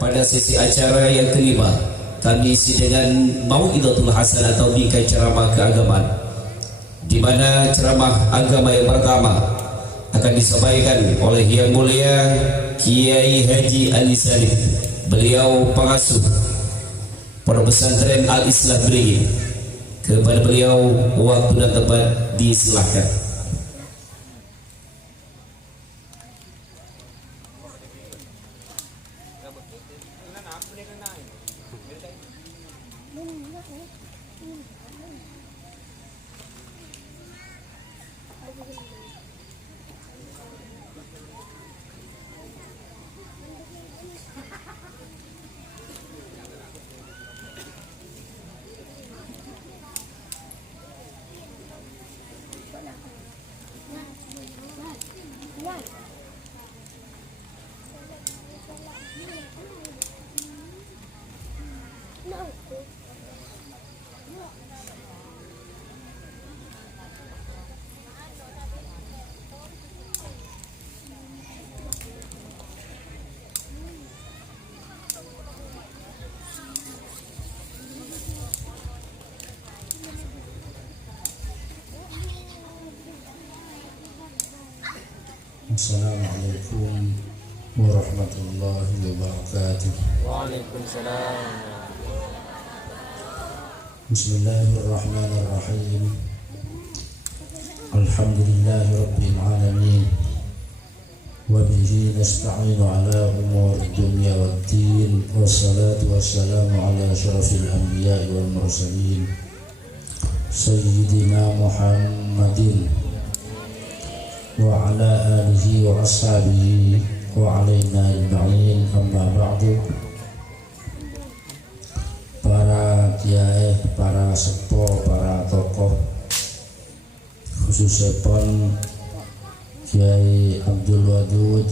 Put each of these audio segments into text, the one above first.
Pada sesi acara yang kelima, kami isi dengan Mau'izatul Hasanah atau bingkai ceramah keagamaan, di mana ceramah agama yang pertama akan disampaikan oleh Yang Mulia Kiai Haji Ali Salim. Beliau pengasuh Pondok Pesantren Al-Islah Beringin. Kepada beliau waktu dan tempat disilahkan. Assalamualaikum warahmatullahi wabarakatuh. Waalaikumsalam. Bismillahirrahmanirrahim. Alhamdulillahi rabbil alamin. Wa bihi nasta'inu ala umuri dunya waddin. Wassalatu wassalamu ala asyrafil anbiya'i wal mursalin Sayyidina Muhammadin wa ala alihi wa ashabihi wa alaina ajma'in, amma ba'du. Para kiai, para sepo, para tokoh, khususnya Kiai Abdul Wadud,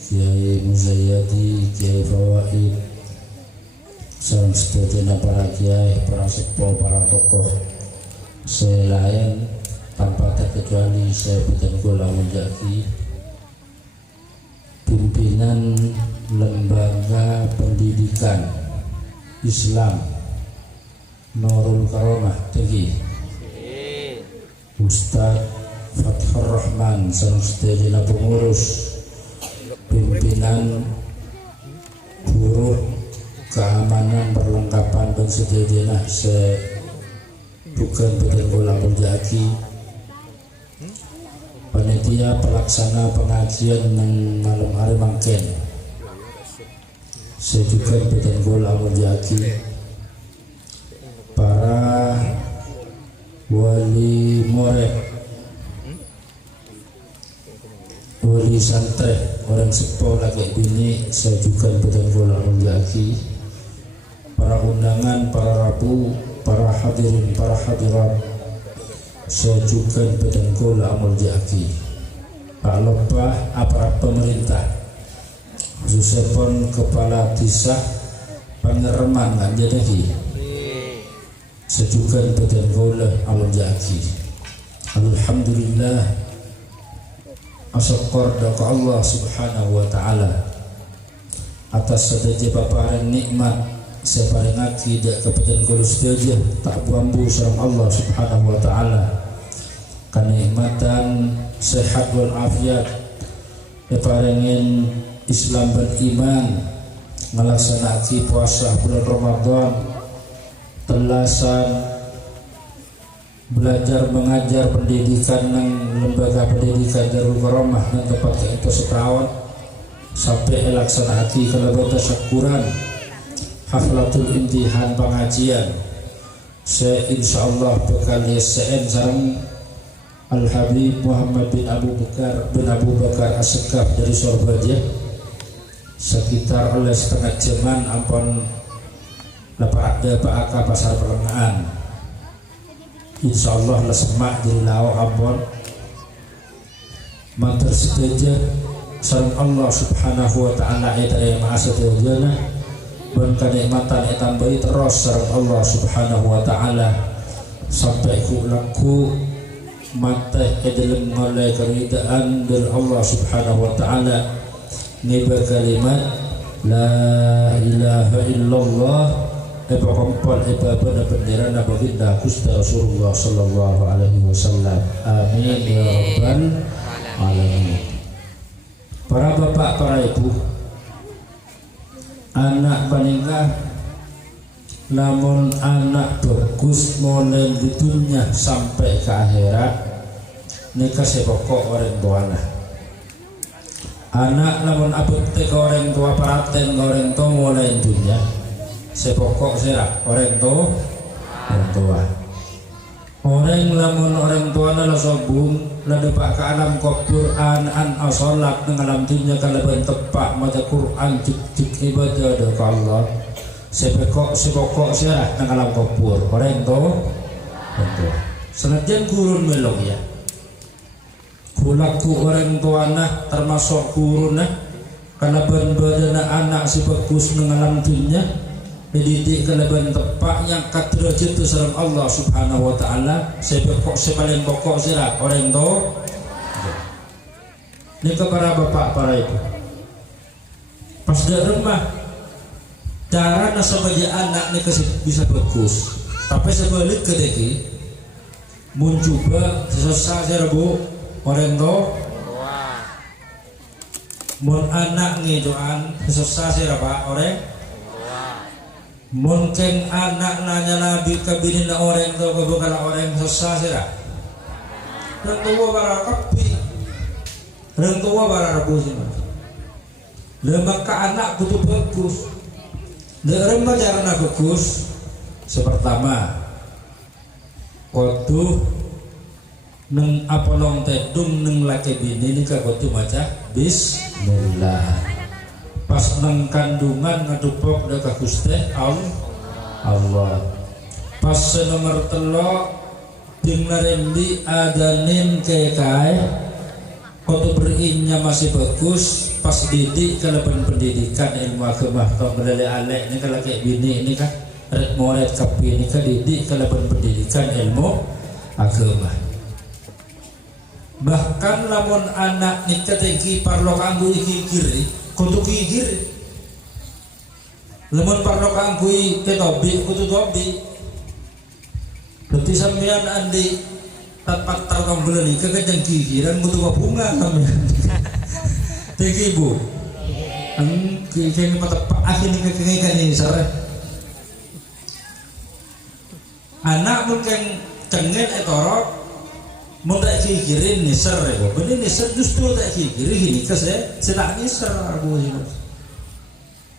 Kiai Muzayyadi, Kiai Fawaid, salam sejahtera para kiai, para sepo, para tokoh selain tanpa terkecuali saya Bidangkul Amunjaki, pimpinan Lembaga Pendidikan Islam Nurul Karomah Tegi, Ustadz Fathur Rahman Sanustadina Pengurus, pimpinan Buruh Keamanan Perlengkapan dan Sededina bukan Bidangkul Amunjaki, panitia pelaksana pengajian yang malam hari mangken, saya juga Bidangkul Amunjaki, para wali murid, wali santri, orang sepuh lagi bini, saya juga Bidangkul Amunjaki, para undangan, para rabu, para hadirin, para hadirat, saya juga Bidangkul Amunjaki, Pak Lopah, aparat pemerintah, khususnya pun kepala desa Pangereman Ganjadagi, saya juga Bidangkul Amunjaki. Alhamdulillah, asyukur kepada Allah Subhanahu wa Ta'ala atas sedaya paparan nikmat saya paringaki dak Bidangkul sedaya tak buambu sareng Allah Subhanahu wa Ta'ala kenikmatan sehat wal afiat, paringin Islam beriman, ngelaksanakan puasa bulan Ramadan, telasan belajar mengajar pendidikan ng lembaga pendidikan Darul Karomah yang tempat itu setahun sampai laksanakan kelebatan syukuran haflatul imtihan pengajian. Saya insyaallah bakal yasa'in sareng Al-Habib Muhammad bin Abu Bakar As-Sekaf dari Surabaya sekitar oleh setengah jaman ampun lepas ada Pak Aka Pasar Pelengahan, insyaallah lesemak jadi lau ampun matur sedaja sareng Allah Subhanahu wa Ta'ala yang maha sederhana dan kenikmatan tambahi terus sareng Allah Subhanahu wa Ta'ala sampai laku mata dalam mulai keridaan dari Allah Subhanahu wa Ta'ala. Ini berkalimat La ilaha illallah eba kompol eba benda bendera na baginda Gusti Rasulullah sallallahu alaihi wasallam. Amin ya rabbal alamin. Para bapak, para ibu, anak paningah namun anak bagus mulai di dunia sampai ke akhirat nikah sepokok orang tuana. Anak namun abut ke orang tua paraten ke orang tua mulai dunia sepokok serak orang tua. Orang namun orang tua nala sobung lada pak ke alam Quran an asolat dengan alam dunia kalaban tepak mata Quran cik ibadah ke Allah sepokok serak dengan alam kubur orang tua. Senajan kurun melong ya. Kulaku orang tua nah termasuk kurun nah karena badan anak si bagus mengalam dunia dididik kalaban tepak yang kaderajat itu serang Allah subhanahu wa ta'ala sepokok sepaling pokok sirak orang tua. Ini kepada bapak para ibu pas di rumah cara nasabaja anak ini bisa bagus tapi sebalik kedeki mencoba sesuatu serbu orang tua mun anak ngidoan susah sih apa orang mungkin anak nanya nabi kabinin na orang tua bukan orang susah sih lah orang tua para kapi orang tua para rabu sih lemak ke anak butuh bagus dalam cara bagus sepertama waktu neng apolong tedung neng laki bini ini kagotu maca bismillah pas neng kandungan ngadupok deka Gusti Allah pas nomor telo ting narembi adanin kekai kotu berinnya masih bagus pas didik kalaban pendidikan ilmu agama tong melele alek ini kalau kayak bini ini kan red moret kapi ini kan didik kalaban pendidikan ilmu agama. Bahkan lamun anak nikah tinggi parlo kanggo iki kiri kudu kiri lamun parlo kanggo ke tobi kudu tobi berarti sampean andi tepat tarong belani kekejang kikiran butuh bunga sampean tinggi ibu kini mata akhirnya kekengikan ini sore anak mungkin cengen etorok mau tak kikirin nisar ya, bener nisar justru tak kikirin ini kes ya, sedang nisar aku sih.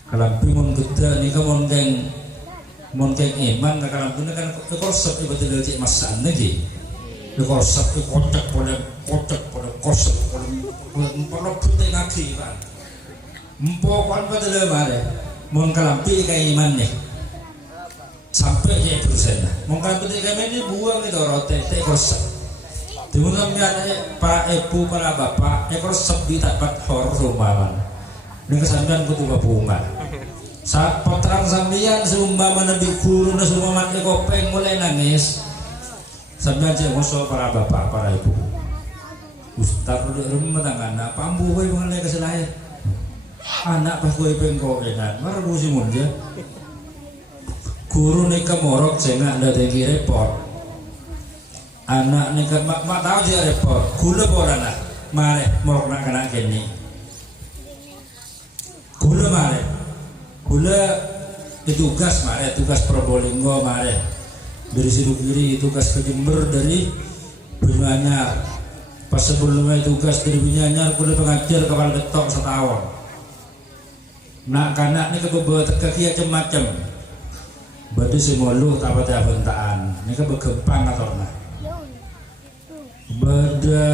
Kalau pimon kita ni kan monkeng iman, kalau pun kan korset itu betul betul masalah lagi. Korset itu kotak pada korset pada putih kaki kan. Empok betul mana, mon kalampi kayak iman nih. Sampai je persen. Mon kalampi kayak ini buang itu rote korset. Timun para ibu, para bapak, ekor sepi dapat hor rumah ini kesampian kutu bunga. Saat potran sambian seumpama nabi guru na seumpama ekopeng mulai nangis. Sambian cek musuh para bapak, para ibu. Ustaz udah rumah tangan, pambu kau mengenai keselahir. Anak pas kau pengkau dengan, marabu si munja. Guru nikah morok cengak ada tinggi repot. Anak ni kan mak tahu dia repot gula bola nak mare morok nak kena kini gula mare gula tugas mare tugas Probolinggo mare dari Sidukiri tugas ke Jember dari Banyuanyar pas sebelumnya tugas dari Banyuanyar gula pengajar kepala betok setahun nak kanak ni kebebawa teka-kia macam badu semua lu tak pada bentaan ni ke bergempang atau nak beda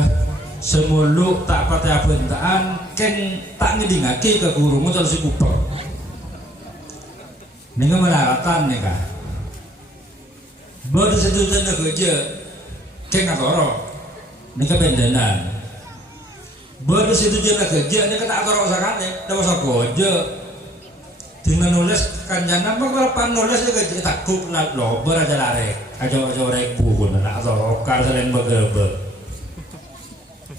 semuluk tak patah bentaan keng tak ngedingaki ke guru muncul si kupel ini melaratan nih kah beda setujuan kerja keng atoro ini kebendenan beda setujuan kerja ini kata atoro sakane dapat sakoja dengan nulis kanjana mah kalau nulis juga takut nak lober aja lari aja rek buku nak atoro kar selain begerber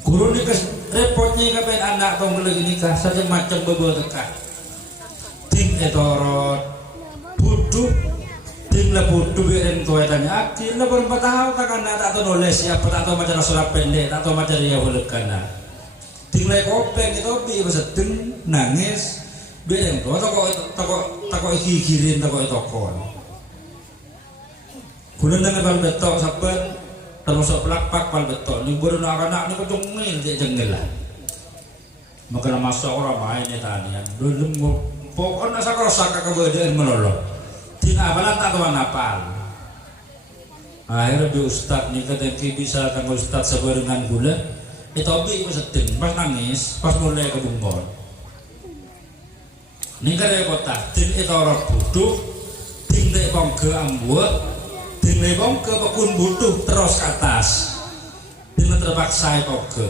guru ni repotnya kapan anak tong lagi nikah saja macam beberapa tekah etoro bodoh ting la bodoh biarin tua tanya akin la baru 4 tahun takkan tak tahu nulis siapa tak tahu macam surat pendek tak tahu macam dia boleh kana ting la kopeng itu bi bahasa ting nangis biarin tua toko gigirin toko kon kulen dengan bal betok saban termasuk pelakpak bal betok ni baru anak-anak ni kocong ngil dia jengel lah maka masuk orang main ni tanian belum pokoknya saya kalau saka keberadaan melolong tina apalan tak kawan apal akhirnya bi ustad ni katanya bisa kang ustad sebarengan gula itu bi sedeng pas nangis pas mulai kebungkon ni kaya kota tin itu orang bodoh tin dek bong ke ambuat tin dek bong ke pekun butuh terus ke atas tin terpaksa itu ke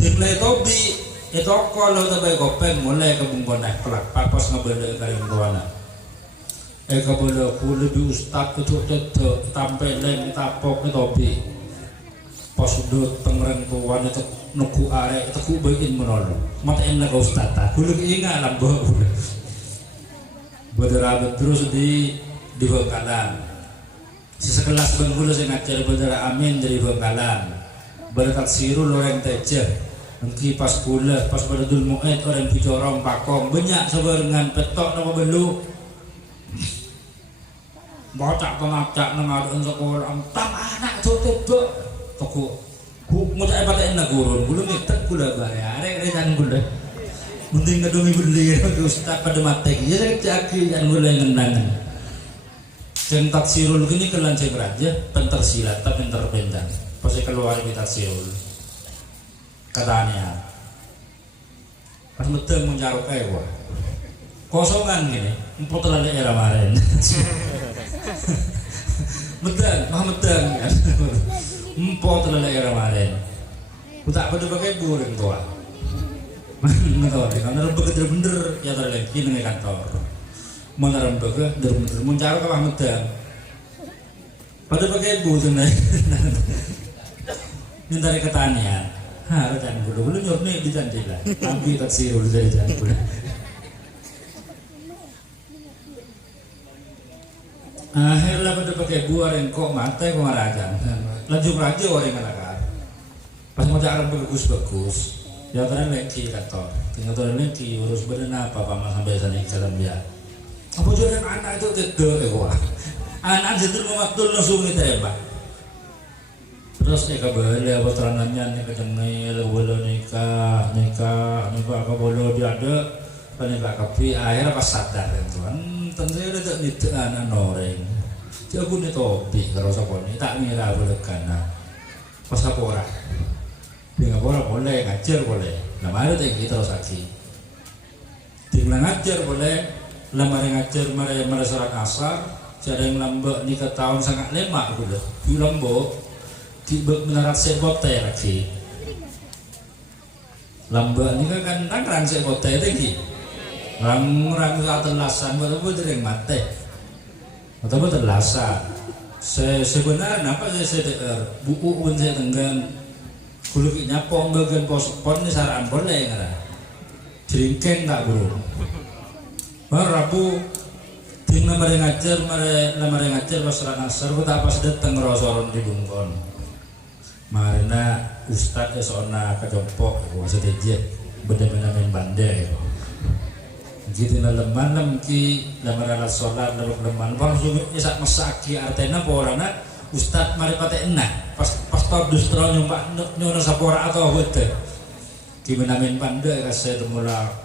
tin dek tobi itu kalau tabai kopeng mulai kebungkon pelak pas ngebeli kain tuana kabel aku lebih ustad itu tampilin tapok itu tobi pas sudut pengereng tuan itu nuku arek itu ku bikin menolong matain lah ustad tak kulit ingat lah berderabet terus di Bengkalan sekelas Bengkulu saya ngajar berdera amin dari Bengkalan berkat sirul orang teja engki pas pula pas berdul mu'id orang bicorong pakong banyak sebarengan petok nama belu bocak pengacak nengadun sekolah tam anak tutup toko ngucap pakai enak gurun gulung ngetek gula bayar rekan gula mending ngedomi beli ustaz pada mati ya saya caki yang gula yang ngendangan centak sirul gini kelan saya beraja pentar silat tapi pentar pendang pasti keluar kita sirul katanya pas betul menjaruk wah kosongan gini empot terlalu era kemarin betul mah betul empot terlalu era kemarin tak pada pakai burin tua nggak karena bekerja bener ya terlalu dengan kantor mana bekerja bener menjaruk apa betul pada pakai burin minta ketanian harus jangan bulu nyurni di jandila tapi tak sirul dari jangan bulu akhirnya pada pakai buah rengkok mata kok ngarajan lanjut raja orang ngelakar pas mau cara bagus ya karena lengki kantor tinggal tuh lengki urus badan apa paman sampai sana jalan dia apa juga anak itu tidak anak itu mau maktul langsung kita ya pak terus kabel ya teranannya nih kecenai lalu nikah kabel dia ada nikah kapi akhirnya pas sadar tuan tentu ada tak anak noreng dia pun itu topi kalau saponi tak ngira boleh kana pas kapora dia boleh ngajar boleh lama ada tinggi terus lagi tinggal ngajar boleh lama ngajar mara surat asar cara yang lambak nikah tahun sangat lemak udah di lombok tibek menarat sebot teh lagi lambak ini kan rang sebot teh tinggi rang telasan betul dari mate betul telasan sebenarnya apa saya dengar buku pun saya tenggang kuluknya pong bagian pon ini saran boleh nggak jeringkeng tak bro Rabu tim lemari ngajar pas surat asar kita pas datang rosoron di Bungkon marina ustad esona kecompok maksudnya jet bener-bener main bandai gitu na leman ki lamar ala sholat leman langsung isak mesaki artena porana ustad mari pate enak pas top dustro nyumpak nyono sapora atau betul gimana main bandai kasih temula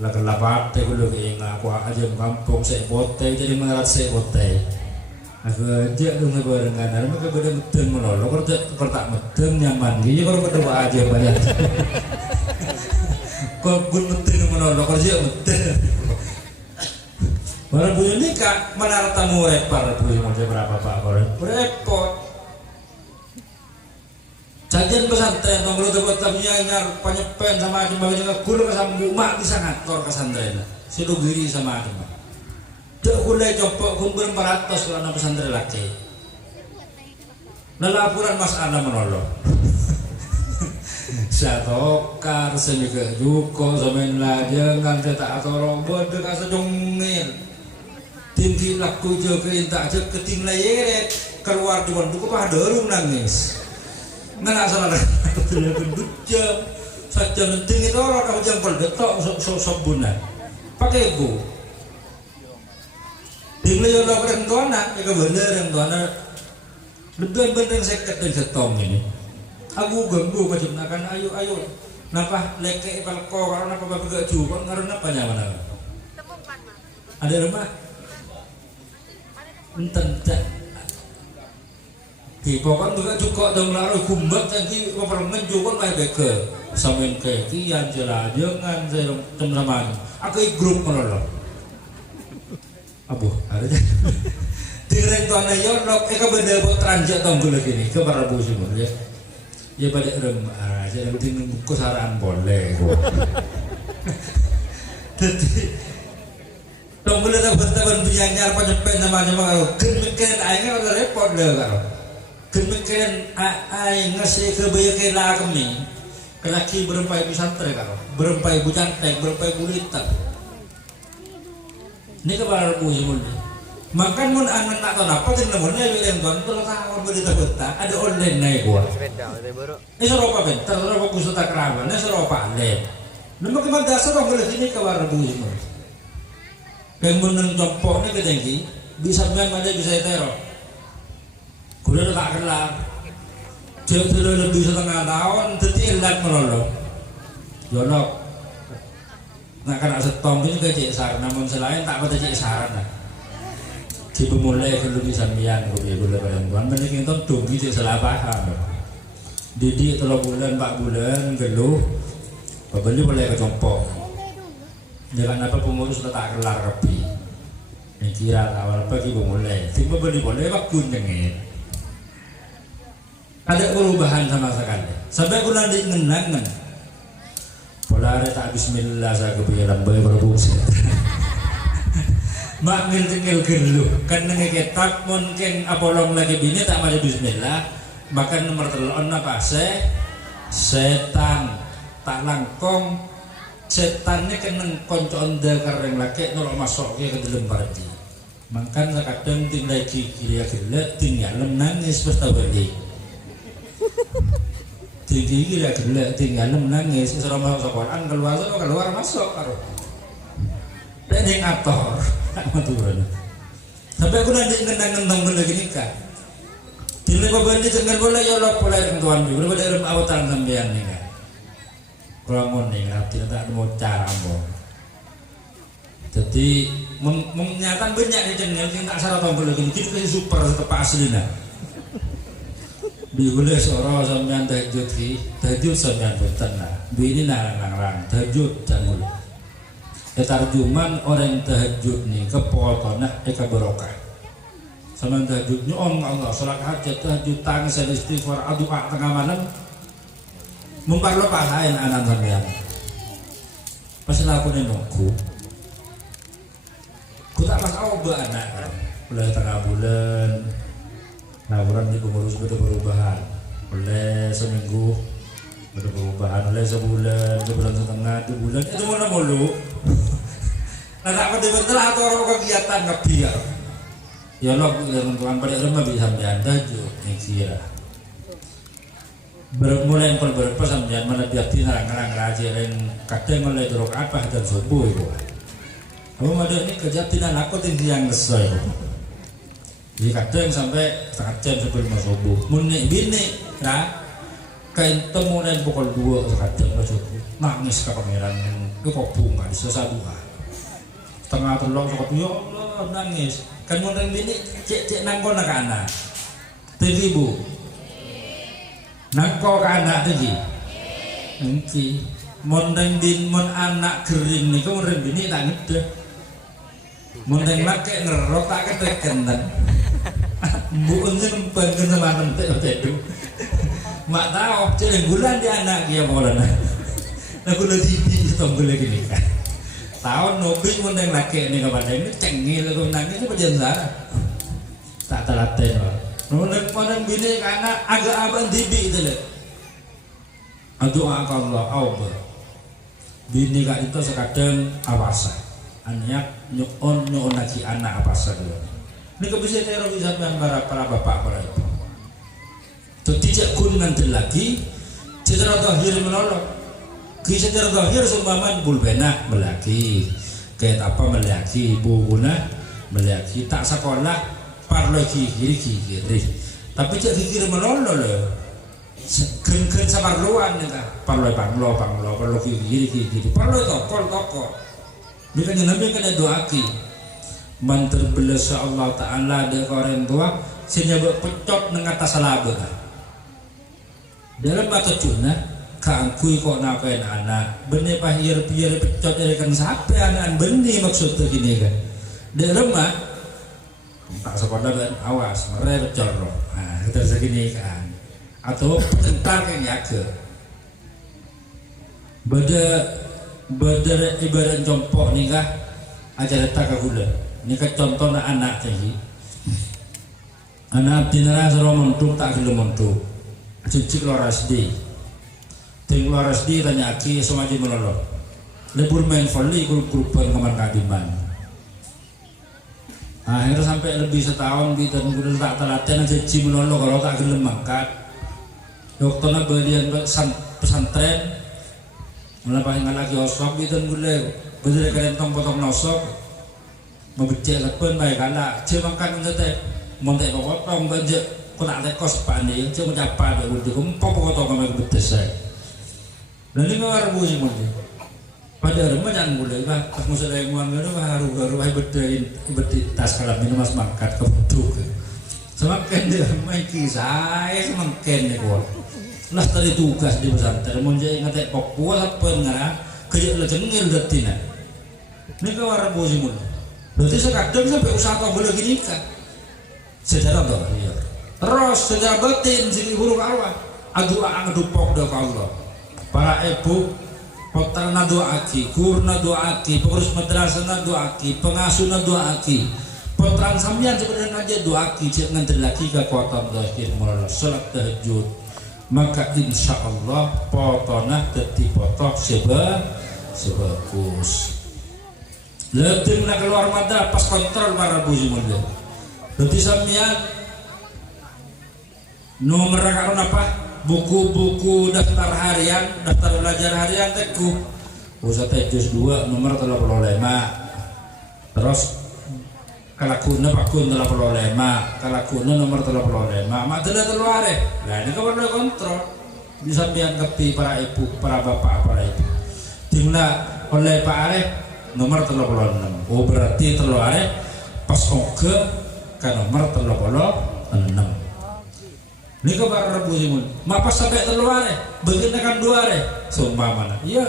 lapat teh kulo ingat aku aja kampung saya bote jadi mengarat saya bote aku aja dong barengan ada mereka beda meten melolo kalau tak meten nyaman gini kalau kedua aja banyak kau pun meten melolo kerja meten baru punya nikah mana tamu repar punya macam berapa pak repot Cajian pesantren, tong kalau dapat nyar penyepen sama aja bagian kulo kesambu mak bisa ngatur pesantren, sido giri sama aja. Dek kulo coba kumpul 400 kalau pesantren laki. Laporan masalah menolong. Satokar semika juko semen lajengan cetak atoro bode kasa jongil tinggi laku je keintak je keting layeret keluar cuman duku pada dorong nangis nggak salah betul gendut jam saja penting itu orang kamu jam berdetok sobunan pakai bu tinggal yang orang tua nak ya bener yang tua nak lebih penting seket dan setong ini aku ganggu macam nakan ayo napa leke palko karena apa bapak juga karena apa nyaman ada rumah enten di pokok juga cukup dong lalu kumbat nanti peperangan juga kayak beke sambil kekian jelajangan saya teman-teman aku grup melolong abu ada tireng tuan ayo nok eka benda buat transit tonggol lagi nih ke para bos semua ya ya pada remah aja yang penting buku saran boleh jadi tonggol itu bertahan penyanyi apa cepet namanya kalau kemungkinan ayahnya kalau repot deh kalau kemungkinan ayah ngasih kebayakan kami kelaki berempai pesantren kalau berempai ibu cantik berempai kulita ini ke para bos semua makan mun anak tak tahu apa sih namanya yang tuan tu tahun berita ada online naik gua. Ini seropa bentar, seropa kusuta kerabat, ini seropa online. Nama kemana dasar orang boleh sini ke warna bui semua. Yang menang jompok ni ketinggi, bisa main mana bisa teror. Kuda tak kelar, jauh sudah lebih setengah tahun, jadi elat melolong. Jolok, nak kena setong ini kecik saran, namun selain tak pada cik saran lah. Si pemulai kalau bisa mian kau dia gula perempuan, mereka itu tunggu je salah paham. Didik 3 bulan 4 bulan geluh, pembeli boleh kecompok. Dengan apa pengurus sudah tak kelar rapi. Yang kira awal pagi pemulai, si pembeli boleh bakun dengan. Ada perubahan sama sekali. Sampai aku nanti ngenangan. Pola tak Bismillah saya kepikiran bayi berbungsi. Mak ngil geluh kan ngeketak mungkin apolong lagi bini tak maju bismillah bahkan nomor telon apa setan tak langkong setannya kena konco onda kareng laki nolok masuk ke dalam parti makan kadang tinggal kiri gila tinggal nangis pas balik tinggi gila gila tinggal nangis selama sekolah keluar masuk karo dan yang ator sampai aku nanti ngendang-ngendang lagi nikah bila babandi jangan boleh ya Allah boleh yang tuan juga pada dalam awatan sampean nih kan kurang nih hati tak mau cara ambon jadi menyatakan banyak nih jangan yang tak salah tombol lagi kita kasih super setelah aslinya boleh seorang sampean tahajud sampean punten lah bini narang-narang tahajud jangan boleh tarjuman orang tahajud ni kepotong nak eka berokah sama tahajudnya Allah sholat hajat tahajud tangis dan istighfar doa tengah malam memperlu pahlain anak sampean pasti aku nengokku ku tak pas awal anak mulai tengah bulan naburan di pengurus perubahan mulai seminggu perubahan mulai sebulan setengah 2 bulan itu mana mulu nah tak pada betul atau orang kegiatan ngebiar ya lo yang tuan pada rumah bisa sampean tahajud yang kira bermulai yang berapa sampean mana biar tinarang-narang rajirin kadang mulai turuk apa dan subuh itu kamu ada ini kerja tinan aku tinggi yang besar jadi kadang sampai setengah jam sebelum subuh mulai bini nah kain mulai pukul 2 setengah jam subuh nangis ke pangeran itu kok bunga di sesaduhan tengah telong sokot ya Allah nangis kan mondeng bini cek nangko nak anak tinggi bu nangko ke anak tinggi tinggi mondeng bin mon anak kering nih kau mondeng bini tak ngede mondeng laki ngerok tak keteken bu unjeng penggen sama nentek itu mak tahu jadi bulan di anak dia maulana aku lagi di tombol lagi nih kan tahun nobi mendeng laki ini kepada ini cengil aku nangis itu berjasa tak telaten mendeng bini karena agak abang tibi itu leh Doa Allah auba bini kak itu sekadang awasa anak nyuon lagi anak awasa dulu ini kebisa teror sampai para bapak para ibu itu tidak kuningan lagi secara zahir menolong secara zahir seumpaman bulbena melaki kayak apa melaki buguna melaki tak sekolah parloi kiri tapi tidak kiri menolong loh gen saparluan nih parloi panglo parlo kiri parloi toko ini kan yang nabi kan doaki manter belas Allah Ta'ala dari orang tua sehingga pecot dengan atas labu dalam baca cuna keangkui kok napain anak benih pahir pecot dari kan sampai anak benih maksudnya gini kan dalam mah tak sekolah dan awas mereka corok nah kita segini kan atau tentang yang yaga beda ibarat jompok nikah acara takagula nikah contoh anak tadi anak dinara suruh montuk tak gila montuk cuci keluar SD keluar SD tanya aki semua di melolok lebur main volley grup-grupan kamar kadiman akhirnya sampai lebih setahun dan gue tak terlatih aja cuci melolok kalau tak gila mangkat dokternya belian pesantren melampaui lagi osok itu gue bener kalian potong nosok membecek lepen baik anak cuma makan ngetek montek potong banjir kau tak lekos panik cuma capek udah kumpul potong kami betes saya dan ini nggak bunyi mungkin pada rumah jangan boleh bah pas musuh yang uang itu haru beti tas kalau minum mas mangkat kebetuk semakin dia main kisah semakin nih gua lah tadi tugas di pesantren mau jadi ngatek Papua apa nggak kerja lo cengil detina ini ke warna bosi mulu berarti sekadang sampai usaha kau boleh gini kan sejarah doh terus sejarah batin sini buruk awal adu pok doa Allah para ibu potar na doaki guru na doaki pengurus madrasah na doaki pengasuh na doaki potran sambian sebenarnya aja doaki jangan terlaki kekuatan doakin mulai salat tahajud maka insya Allah potona dadi potok sebagus lebih nak keluar mata pas kontrol para buji mulia berarti sambian nomor kakak apa buku-buku daftar harian daftar belajar harian teku usah juz 2 nomor 35 terus kalakuna pakun 35 kalakuna nomor 35 mak tidak keluar nah ini kan perlu kontrol bisa dianggapi para ibu para bapak para ibu dimana oleh Pak Arif nomor 36 oh berarti terlalu Arif pas oke ke nomor 36 ini kabar rebu simun mapas sampai terluar begini kan dua sumpah mana iya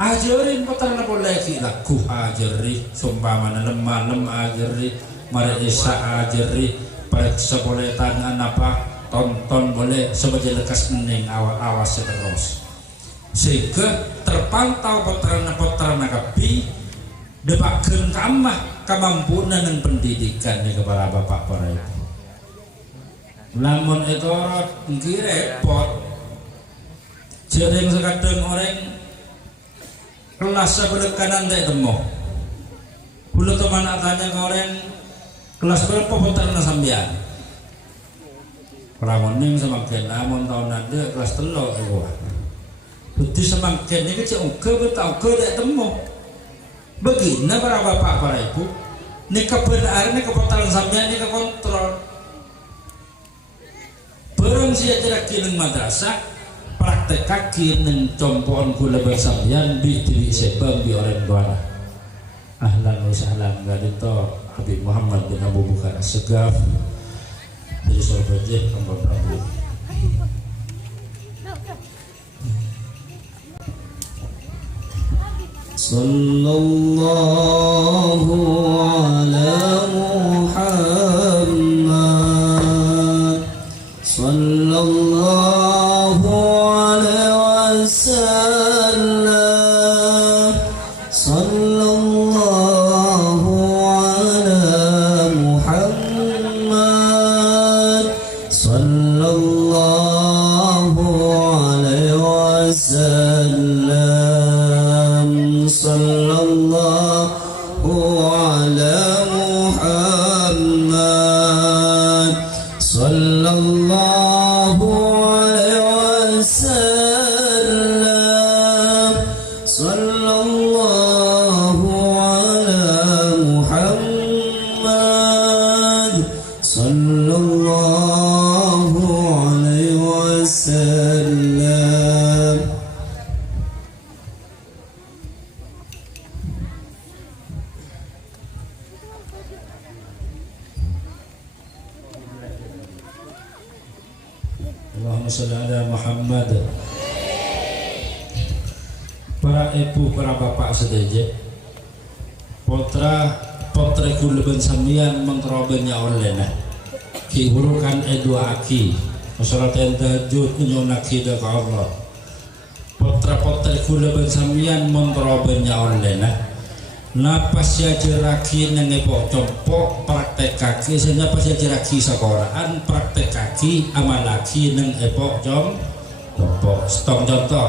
ajarin petan apa lagi laku ajari sumpah mana lemah ajari mari isa ajari periksa boleh tangan apa tonton boleh sebagai lekas mening awas terus sehingga terpantau peternak kapi depakeun kamah kemampuan dan pendidikan nih kepada bapak para ibu lamun ekorot mungkin repot jadi yang sekadang orang kelas sebelah kanan tak temu bulu teman tanya ke orang kelas berapa putarnya sambian lamun semakin lamun tahun nanti kelas telok berarti semakin ini kecil ke tahu ke tak temu begini para bapak para ibu ini kebenaran ini keputaran sambian ini kontrol barang siya tidak kilang madrasah praktek kaki neng compoan kula bersambian bi sebab bi orang tuana ahlan wa sahlan gadito Habib Muhammad bin Abu Bakar As-Segaf dari Surabaya Kambang Prabu Sallallahu ala Muhammad Sallallahu alaihi wasallam Sallallahu ala Muhammad Sallallahu alaihi wasallam. Allahumma sholli ala Muhammad. Para ibu, para bapak sedaya, potra kuleben samian mentrobenya olehna kihurukan dua aki masalah tahajud nyonaki ke Allah. Potra kuleben samian mentrobenya olehna napas ya jeraki nengepok compok praktek kaki sehingga pas ya jeraki sekolahan praktek kaki amal laki nengepok compok stong contoh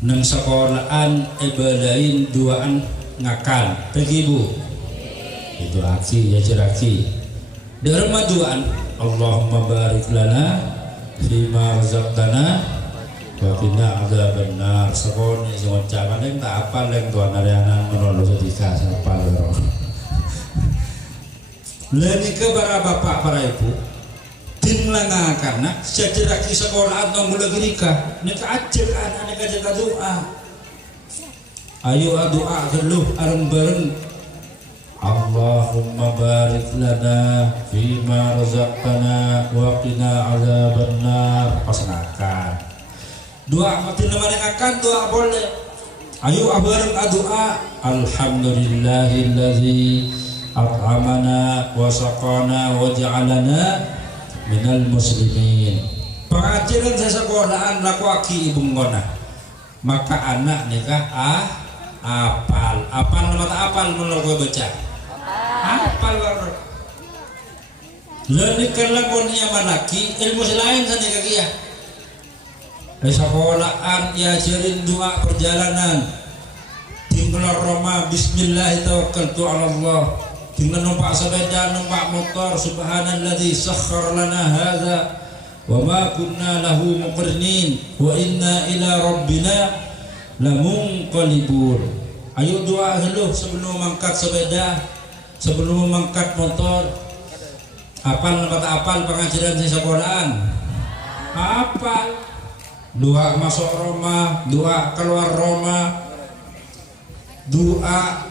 neng sekolahan ibadahin duaan ngakan pergi bu itu aki ya jeraki di rumah duaan Allahumma barik lana fima razaqtana wa qina adzabannar sekone sing ucapan yang tak apal yang tuan arianan menolong sedika sapal loro leni ke para bapak para ibu tim langakan nak sejeraki sekolah atau mulai nikah nika ajak anak nika jaga doa. Ayo doa geluh bareng-bareng. Allahumma barik lana fima razaqtana wa qina adzabannar. Pasanakan. Doa mati lemari akan doa boleh. Ayo bareng doa. Alhamdulillahilladzi at'amana wa saqana wa ja'alana minal muslimin. Pengajaran saya sekolahan laku aki ibu ngona. Maka anak nikah apal mata apal menurut gue baca apal baru lalu kalau punya manaki ilmu selain sana kaki ya sekolahan ya jarin doa perjalanan tinggal Roma bismillah tawakkaltu ala Allah tinggal numpak sepeda numpak motor subhanalladzi sakhkhara lana hadza wa ma kunna lahu muqrinin wa inna ila rabbina lamunqalibun. Ayo doa dulu sebelum mangkat sepeda, sebelum mangkat motor. Apal pengajaran di sekolahan. Apal. Doa masuk Roma, doa keluar Roma. Doa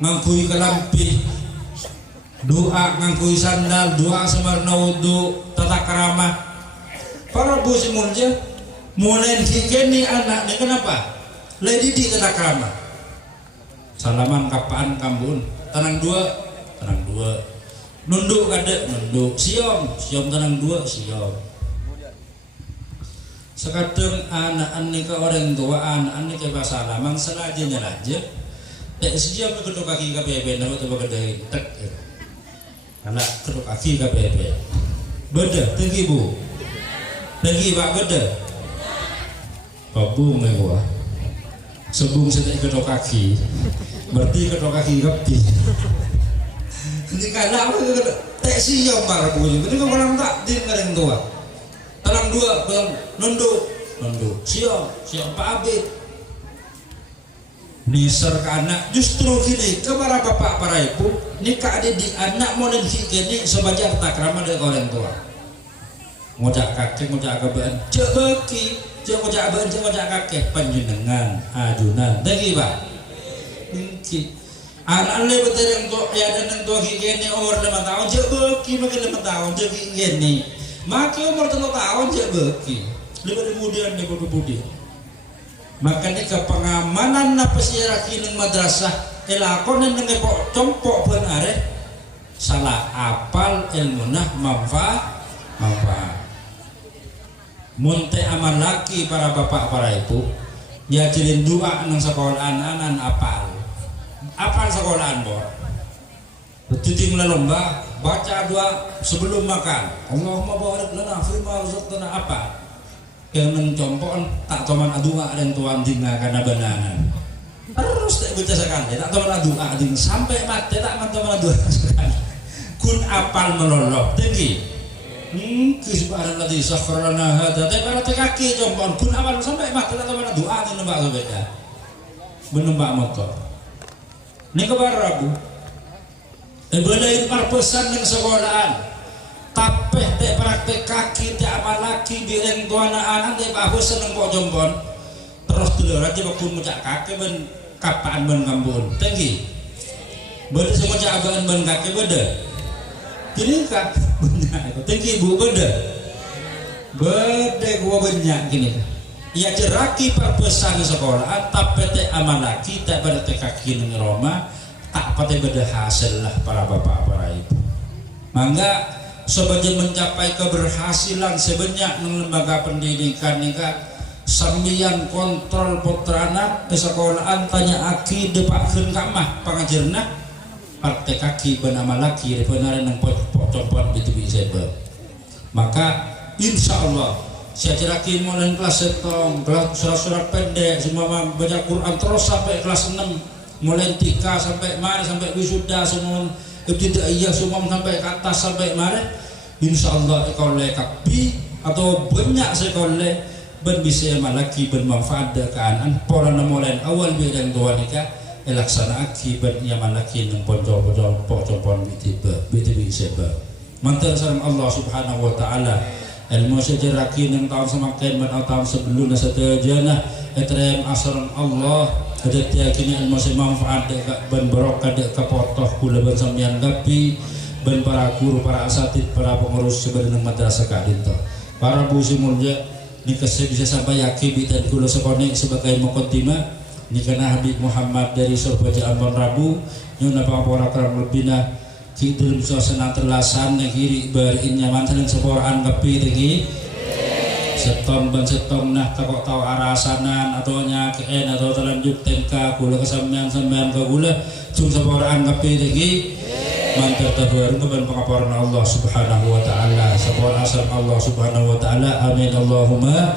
ngangkui kelampi. Doa ngangkui sandal, doa semarna wudu, tata krama. Para bu simulja mulai dikini anak ini kenapa? Lady di tata krama. Salaman kapaan kambun. Tenang dua. Nunduk kada nunduk. Siom tenang dua siom. Sekadang anak ke orang tua anak ke salaman selajanya aja. Siom kedua kaki KPB nama tu kedai tek. Anak kedua kaki KPB. Beda tinggi bu. Tinggi pak beda. Babung gua. Sebung sedek kedua kaki, berarti kedua kaki kepi. Ini kalau tak siap para bunyi, ini kau orang tak di orang tua. Tenang dua, nunduk, siap Pak Abid. Nisar ke anak, justru gini, ke para bapak para ibu, nikah di anak mau ini sebagai takrama dari orang tua. Ngojak kakek, ngojak kebean, cebeki. Jangan kakek panjenengan ajunan lagi pak mungkin anak-anak betul yang tua ya dan tua gini umur 5 tahun jebeki makin 5 tahun jadi gini makin umur 3 tahun jebeki lebih kemudian makanya ke pengamanan apa sih rakining madrasah elakon yang ngepok compok benar salah apal ilmunah manfaat munte aman laki para bapak para ibu ya jilin doa nang sekolahan anan apal sekolahan bor titik lomba baca doa sebelum makan Allahumma barik lana fima razaqtana apa yang nang compon tak toman doa dan tuan dina karena benanan terus tak baca sekali tak toman doa ding sampai mati tak toman doa sekali kun apal melolok tinggi Subhanalladzi sakhkhara lana hadza. Tapi kaki jompon kun awal sampai mati atau mana doa di nembak sepeda. Menembak motor. Ini kabar Rabu. Belain perpesan yang sekolahan. Tapeh praktek kaki te amal laki bireng tuana anak te bahu seneng kok jombon terus dulu aja bakun macak kaki ben kapaan ben kambun tinggi beda sama macak agaan ben kaki beda gini kak banyak tinggi bu beda gua banyak gini ya jeraki perpesan sekolah tapi te amal laki tak pada te kaki neng Roma tak pada beda hasil lah para bapak para ibu mangga sebagai mencapai keberhasilan sebanyak lembaga pendidikan nikah sambian kontrol putrana ke sekolahan tanya aki depakkeun kamah pangajarna praktek kaki bernama laki benar nang pocopon itu bisa maka insya Allah saya ceraki mulai kelas setong kelas surat-surat pendek semua baca Quran terus sampai kelas 6 mulai tika sampai mari sampai wisuda semua ibtidaiyah semua sampai ke atas sampai mari insyaallah ikoleh kapi atau banyak sekolah ben bisa malaki bermanfaat dekaan pola namolen awal bidang dua nikah elaksana aki ben ya malaki nang pocong biti bisa mantan sareng Allah subhanahu wa ta'ala ilmu sejaraki nang tahun semakin ben tahun sebelumnya setajana etrem asran Allah ada yakini ilmu semanfaat dek ben barokah dek kapotoh kula ben sampeyan gapi ben para guru para asatid para pengurus sebenarnya madrasah kadinto para bu simulja nikah saya bisa sampai yakin bitan kula sekone sebagai muqaddimah nikah Habib Muhammad dari Surbaja Ambon Rabu nyuna pangapora kerang lebina ki dalam suasana terlasan negiri berin nyaman seneng seporaan kapi tinggi setong ban setong nah takok tahu arasanan atau nyakeen atau terlanjut tengka kula kesampean sampean ke kula cung seporaan kapi tinggi mantar tabaru keban pengaparan Allah subhanahu wa ta'ala sepon asal Allah subhanahu wa ta'ala amin Allahumma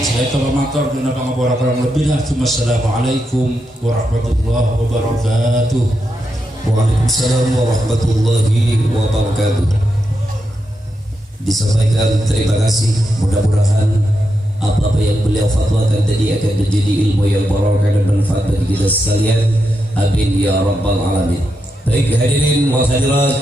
saya coba matur dina pengaparan kurang lebih assalamualaikum warahmatullahi wabarakatuh. Waalaikumsalam warahmatullahi wabarakatuh. Disampaikan terima kasih, mudah-mudahan apa-apa yang beliau fatwakan tadi akan menjadi ilmu yang barokah dan bermanfaat bagi kita sekalian, amin ya rabbal alamin. Baik hadirin wal hadirat,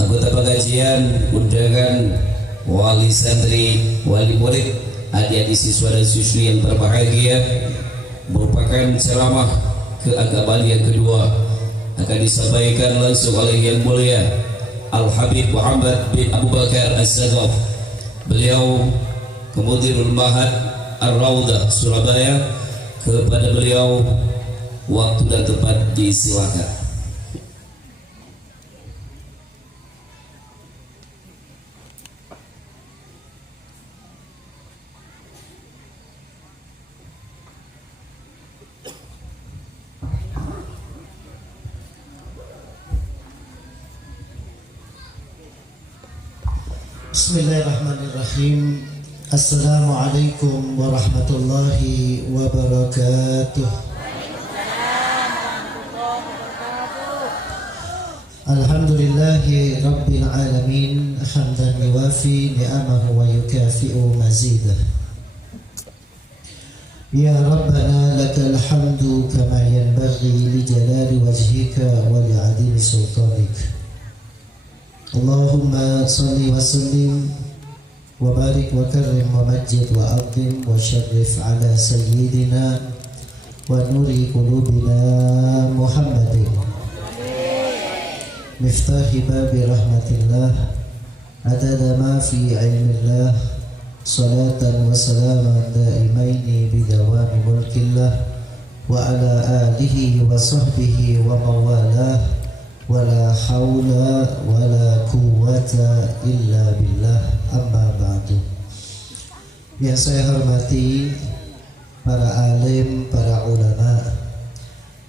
anggota pengajian, undangan, wali santri, wali murid, adik-adik siswa dan siswi yang berbahagia, merupakan ceramah keagamaan yang kedua akan disampaikan langsung oleh yang mulia Al-Habib Muhammad bin Abu Bakar As-Sagaf. Beliau Kemudirul Mahad Ar-Rawdah Surabaya. Kepada beliau waktu dan tempat disilakan. Bismillahirrahmanirrahim. Assalamualaikum warahmatullahi wabarakatuh. Alhamdulillahi rabbil alamin hamdan yuwafi ni'amahu wa yukafi'u mazidah. Ya Rabbana lakal hamdu kama yanbaghi li jalali wajhika wa li 'azimi sultanika. Allahumma salli wa sallim wa barik wa karrim wa majid wa azim wa syarrif ala sayyidina wa nuri qulubina Muhammadin miftahi babi rahmatillah adada ma fi ilmillah salatan wa salaman daimaini bidawami mulkillah wa ala alihi wa sahbihi wa mawalah wala haula wala quwwata illa billah amma ba'du. Yang saya hormati para alim, para ulama,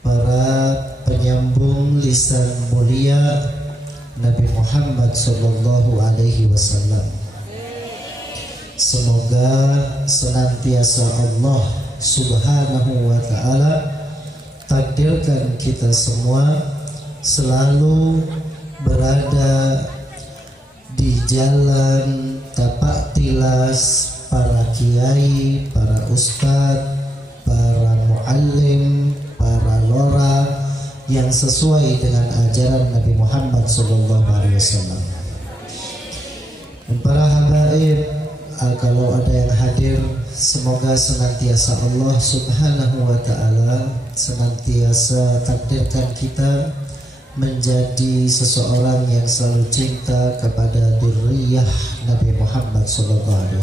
para penyambung lisan mulia Nabi Muhammad sallallahu alaihi wasallam. Semoga senantiasa Allah subhanahu wa ta'ala takdirkan kita semua selalu berada di jalan tapak tilas para kiai, para ustadz, para muallim, para lora yang sesuai dengan ajaran Nabi Muhammad SAW. Dan para habaib, kalau ada yang hadir, semoga senantiasa Allah Subhanahu wa ta'ala senantiasa takdirkan kita menjadi seseorang yang selalu cinta kepada dzurriyyah Nabi Muhammad SAW,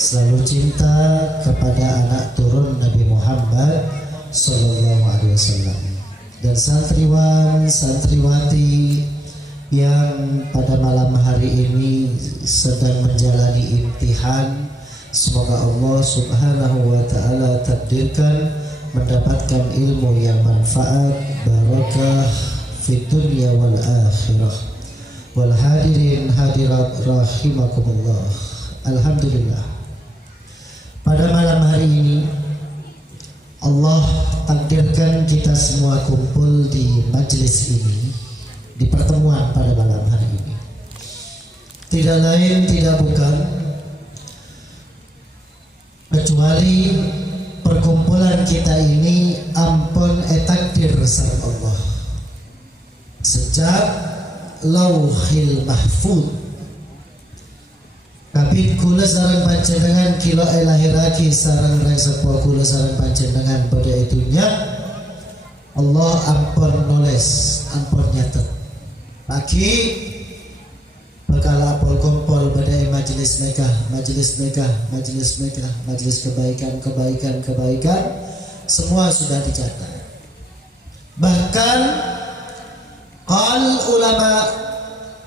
selalu cinta kepada anak turun Nabi Muhammad SAW. Dan santriwan, santriwati yang pada malam hari ini sedang menjalani imtihan, semoga Allah Subhanahu wa ta'ala takdirkan mendapatkan ilmu yang manfaat, barakah fid dunya wal akhirah. Wal hadirin hadirat rahimakumullah. Alhamdulillah, pada malam hari ini Allah takdirkan kita semua kumpul di majlis ini, di pertemuan pada malam hari ini. Tidak lain tidak bukan kecuali perkumpulan kita ini ampun takdir sang Allah sejak lauhil mahfud. Kabit kula sareng panjenengan kilo lahiraki sareng reng sepuh kula sareng panjenengan pada itunya Allah ampun nulis, ampun nyatet. Pagi bakal apol kumpul pada majelis nikah, majelis nikah, majelis nikah, majelis kebaikan, kebaikan, kebaikan, semua sudah dicatat. Bahkan al ulama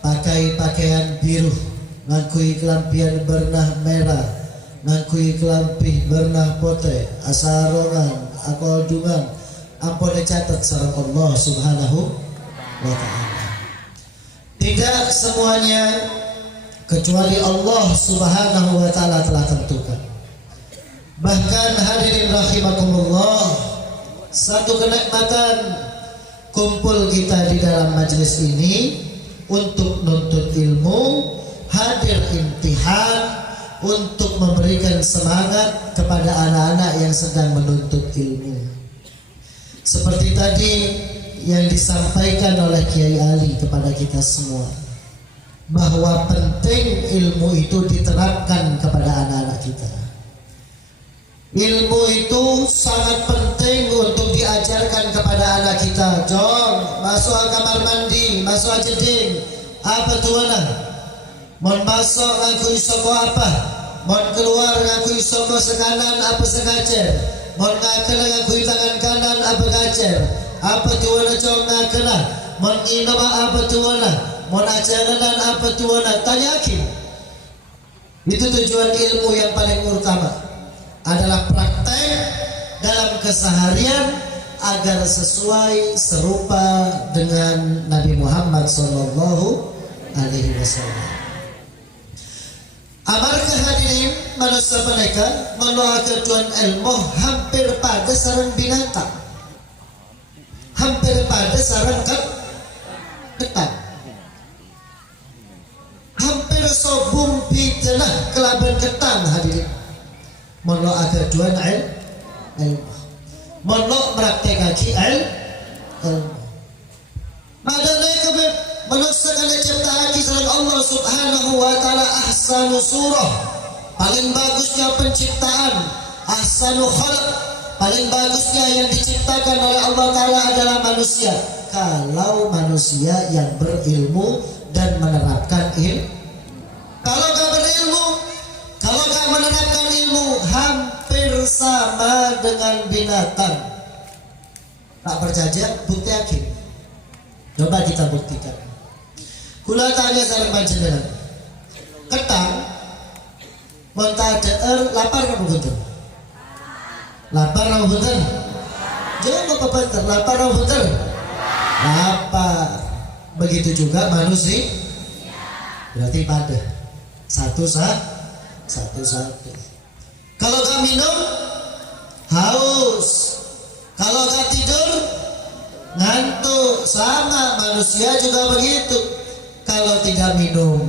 pakai pakaian biru, ngakui kelampian bernah merah, ngakui kelampi bernah putih, asarongan, akodungan, ampun dicatat sareng Allah Subhanahu wa ta'ala. Tidak semuanya, kecuali Allah Subhanahu wa ta'ala telah tentukan. Bahkan hadirin rahimakumullah, satu kenikmatan kumpul kita di dalam majelis ini untuk nuntut ilmu, hadir imtihan, untuk memberikan semangat kepada anak-anak yang sedang menuntut ilmu. Seperti tadi yang disampaikan oleh Kiai Ali kepada kita semua, bahwa penting ilmu itu diterapkan kepada anak-anak kita. Ilmu itu sangat penting untuk diajarkan kepada anak kita. Jom, masuk kamar mandi, masuk jeding, apa tuana? Mon masuk ngaku isoko apa? Mon keluar ngaku isoko sekanan apa sengaja? Mon ngakena ngaku tangan kanan apa gacer? Apa tuana jom ngakena? Mon inama apa tuana? Mon ajaran apa tuana? Tanyakin. Itu tujuan ilmu yang paling utama, adalah praktek dalam keseharian agar sesuai serupa dengan Nabi Muhammad SAW. Amar kehadirin manusia mereka menolak ketuan ilmu hampir pada sarang binatang, hampir pada sarang ketan, hampir sobung pitelah kelaban ketan hadirin. Menolak ketuan ilmu, menolak praktekaki ilmu. Madalai kebeb menusahkan ciptaan kisah Allah Subhanahu wa ta'ala ahsanu surah, paling bagusnya penciptaan, ahsanu khalq, paling bagusnya yang diciptakan oleh Allah ta'ala adalah manusia. Kalau manusia yang berilmu dan menerapkan ilmu. Kalau gak berilmu, kalau gak menerapkan ilmu, hampir sama dengan binatang. Tak percaya, bukti yakin. Coba kita buktikan. Kula tanya sareng panjenengan, ketang montadeer lapar apa betul? Lapar apa betul? Jawab apa betul? Lapar apa betul? Lapar. Begitu juga manusia. Berarti pada satu. Kalau gak minum haus, kalau gak tidur ngantuk. Sama manusia juga begitu. Kalau tidak minum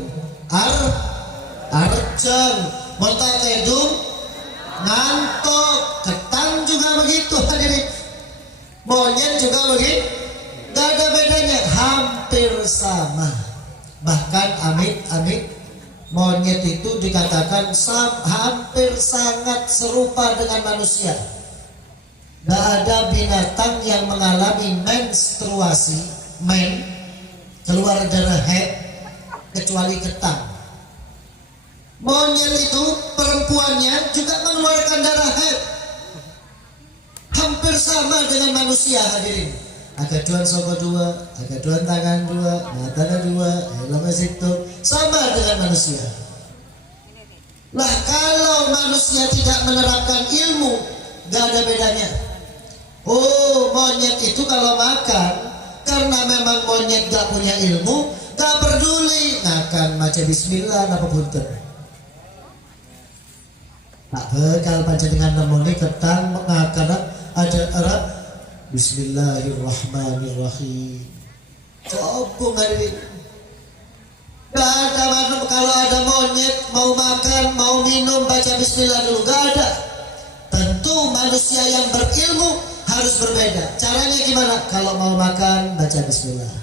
arceng, montak tedung ngantuk. Ketang juga begitu hadirin, monyet juga begitu, gak ada bedanya, hampir sama. Bahkan amit Monyet itu dikatakan hampir sangat serupa dengan manusia. Tidak ada binatang yang mengalami menstruasi, keluar darah haid, kecuali ketang. Monyet itu perempuannya juga mengeluarkan darah haid, hampir sama dengan manusia hadirin. Agaduan soko dua, agaduan tangan dua, matanya dua, helmnya situ, sama dengan manusia. Lah kalau manusia tidak menerapkan ilmu, gak ada bedanya. Oh, monyet itu kalau makan, karena memang monyet gak punya ilmu, gak peduli makan macam bismillah apa punten. Tak bekal panjenengan nemoni ketang mengakan ada Arab Bismillahirrahmanirrahim. Coba hadirin. Gak ada, kalau ada monyet mau makan, mau minum baca bismillah dulu, gak ada. Tentu manusia yang berilmu harus berbeda. Caranya gimana? Kalau mau makan baca bismillah.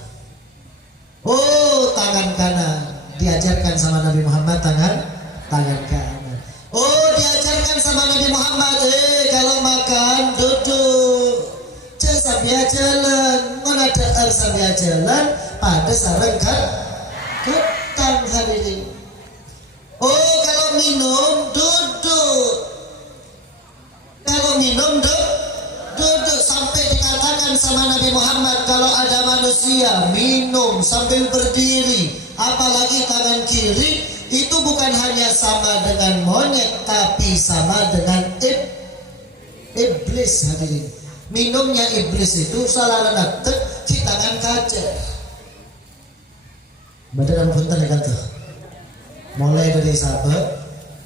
Oh, tangan kanan diajarkan sama Nabi Muhammad, tangan kanan. Oh, diajarkan sama Nabi Muhammad, kalau makan duduk. Sambil jalan, mana ada sambil jalan pada sarang ketang hadirin. Oh, kalau minum duduk. Kalau minum duduk sampai dikatakan sama Nabi Muhammad kalau ada manusia minum sambil berdiri, apalagi tangan kiri, itu bukan hanya sama dengan monyet tapi sama dengan iblis hadirin. Minumnya iblis itu salah lenak di tangan kaca. Badan punten kan tuh. Mulai dari sahabat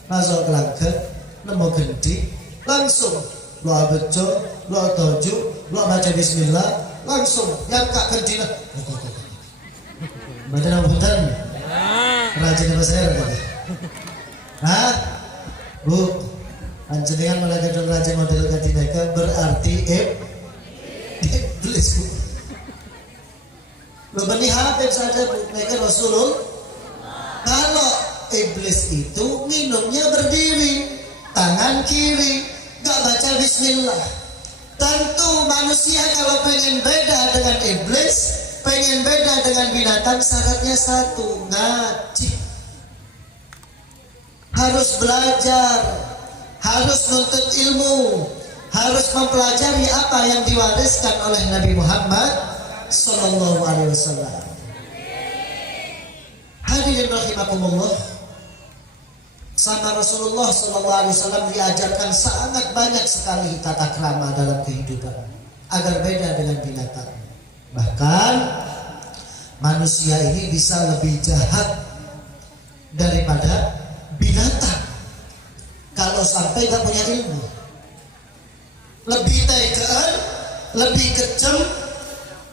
masuk ke langkah, nemu gendi, langsung lo bejo, lo toju, lo baca bismillah, langsung yang kak gendi lah. Badan punten. Rajin apa saya kan? Hah? Bu, panjenengan malah kadang rajin model kadineka berarti iblis bu. Lo benih habib saja bu, mereka Rasulullah. Kalau iblis itu minumnya berdiri, tangan kiri, gak baca bismillah. Tentu manusia kalau pengen beda dengan iblis, pengen beda dengan binatang, syaratnya satu, ngaji. Harus belajar, harus nuntut ilmu, harus mempelajari apa yang diwariskan oleh Nabi Muhammad Sallallahu Alaihi Wasallam. Hadirin rahimakumullah, sama Rasulullah Sallallahu Alaihi Wasallam diajarkan sangat banyak sekali tata krama dalam kehidupan agar beda dengan binatang. Bahkan manusia ini bisa lebih jahat daripada binatang kalau sampai gak punya ilmu. Lebih tegaan, lebih kejam,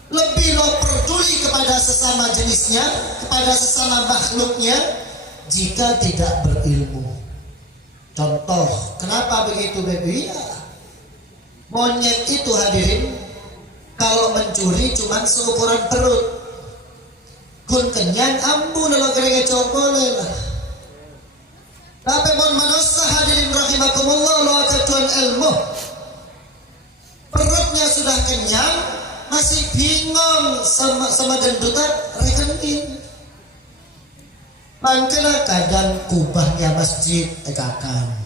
lebih lo peduli kepada sesama jenisnya, kepada sesama makhluknya jika tidak berilmu. Contoh, kenapa begitu baby? Ya, monyet itu hadirin kalau mencuri cuman seukuran perut. Kun kenyang ampun lo kerenge cokole lah. Tapi mon manusia hadirin rahimakumullah lo ketuan ilmu. Perutnya sudah kenyang, masih bingung sama gendutan rekening. Makanya kadang kubahnya masjid ekakan,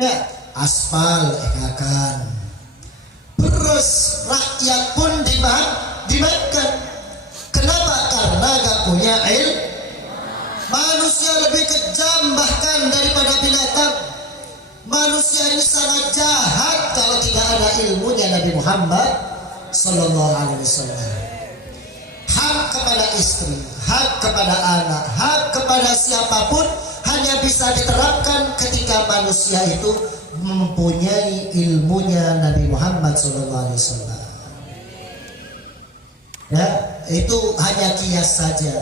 ya aspal ekakan, terus rakyat pun dimakan. Kenapa? Karena gak punya ilmu. Manusia lebih kejam bahkan daripada binatang. Manusia ini sangat jahat kalau tidak ada ilmunya Nabi Muhammad Sallallahu Alaihi Wasallam. Hak kepada istri, hak kepada anak, hak kepada siapapun hanya bisa diterapkan ketika manusia itu mempunyai ilmunya Nabi Muhammad Sallallahu Alaihi Wasallam. Ya, itu hanya kias saja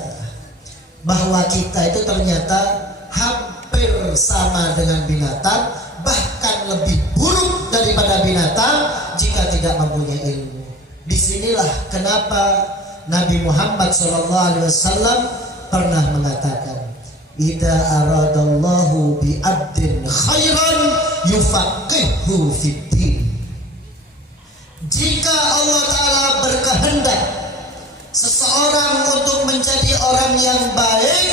bahwa kita itu ternyata hampir sama dengan binatang, bahkan lebih buruk daripada binatang jika tidak mempunyai ilmu. Disinilah kenapa Nabi Muhammad SAW pernah mengatakan, Idza aradallahu bi 'abdin khairan yufaqihu fiddin. Jika Allah Ta'ala berkehendak seseorang untuk menjadi orang yang baik,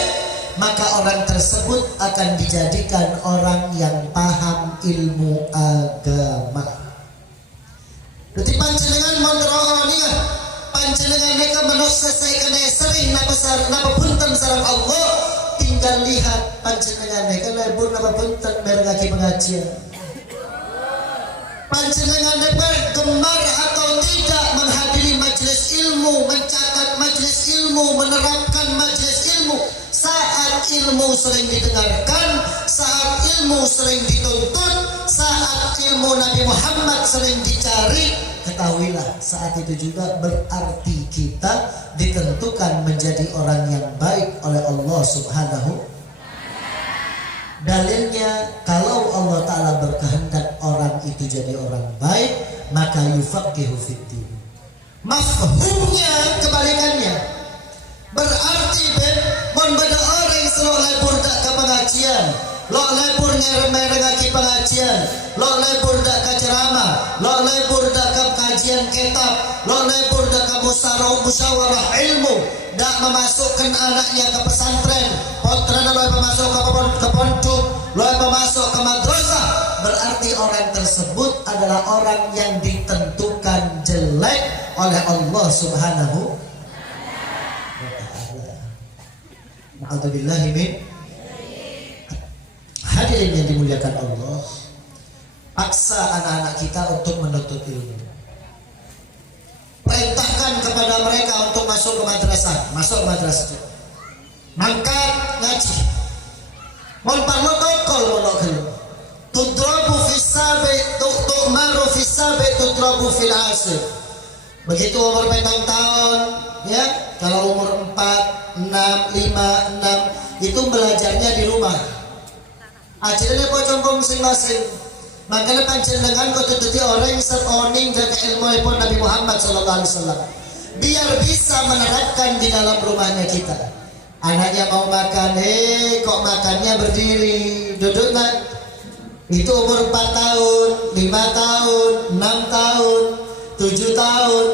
maka orang tersebut akan dijadikan orang yang paham ilmu agama. Jadi panjenengan mondoro niku panjenengan mereka menyelesaikan sering napa punten sareng Allah, tinggal lihat panjenengan mereka lebur napa punten merengaki pengajian. Panjenengan mereka gemar atau tidak menghadiri majelis ilmu, mencatat majelis ilmu, menerapkan majelis ilmu. Saat ilmu sering didengarkan, saat ilmu sering dituntut, saat ilmu Nabi Muhammad sering dicari, ketahuilah saat itu juga berarti kita ditentukan menjadi orang yang baik oleh Allah Subhanahu. Dalilnya, kalau Allah Ta'ala berkehendak orang itu jadi orang baik, maka yufaqihu fiddin. Mafhumnya kebalikannya. Berarti mon beda orang selalu lebur dak ke pengajian, lo lebur ngeremeh-remeh pengajian, lo lebur dak ke ceramah, lo lebur dak ke kajian kitab, lo lebur dak ke musyawarah ilmu, dak memasukkan anaknya ke pesantren, potran lo memasuk ke pondok, lo memasuk ke madrasah, berarti orang tersebut adalah orang yang ditentukan jelek oleh Allah Subhanahu. Alhamdulillah min. Hadirin yang dimuliakan Allah, paksa anak-anak kita untuk menuntut ilmu. Perintahkan kepada mereka untuk masuk ke madrasah, mangkat ngaji. Mon parlo tokol mono gelu. Tudrabu fis sabi, tu'maru fis sabi, tudrabu fil asr. Begitu umur 6 tahun, ya, kalau umur 4, 6, 5, 6 itu belajarnya di rumah. Ajarnya pocong masing-masing. Makanya panjenengan kau tututi orang seoning jaga ilmu pun Nabi Muhammad SAW, biar bisa menerapkan di dalam rumahnya kita. Anaknya mau makan, kok makannya berdiri, duduk nak. Itu umur 4 tahun, 5 tahun, 6 tahun, 7 tahun.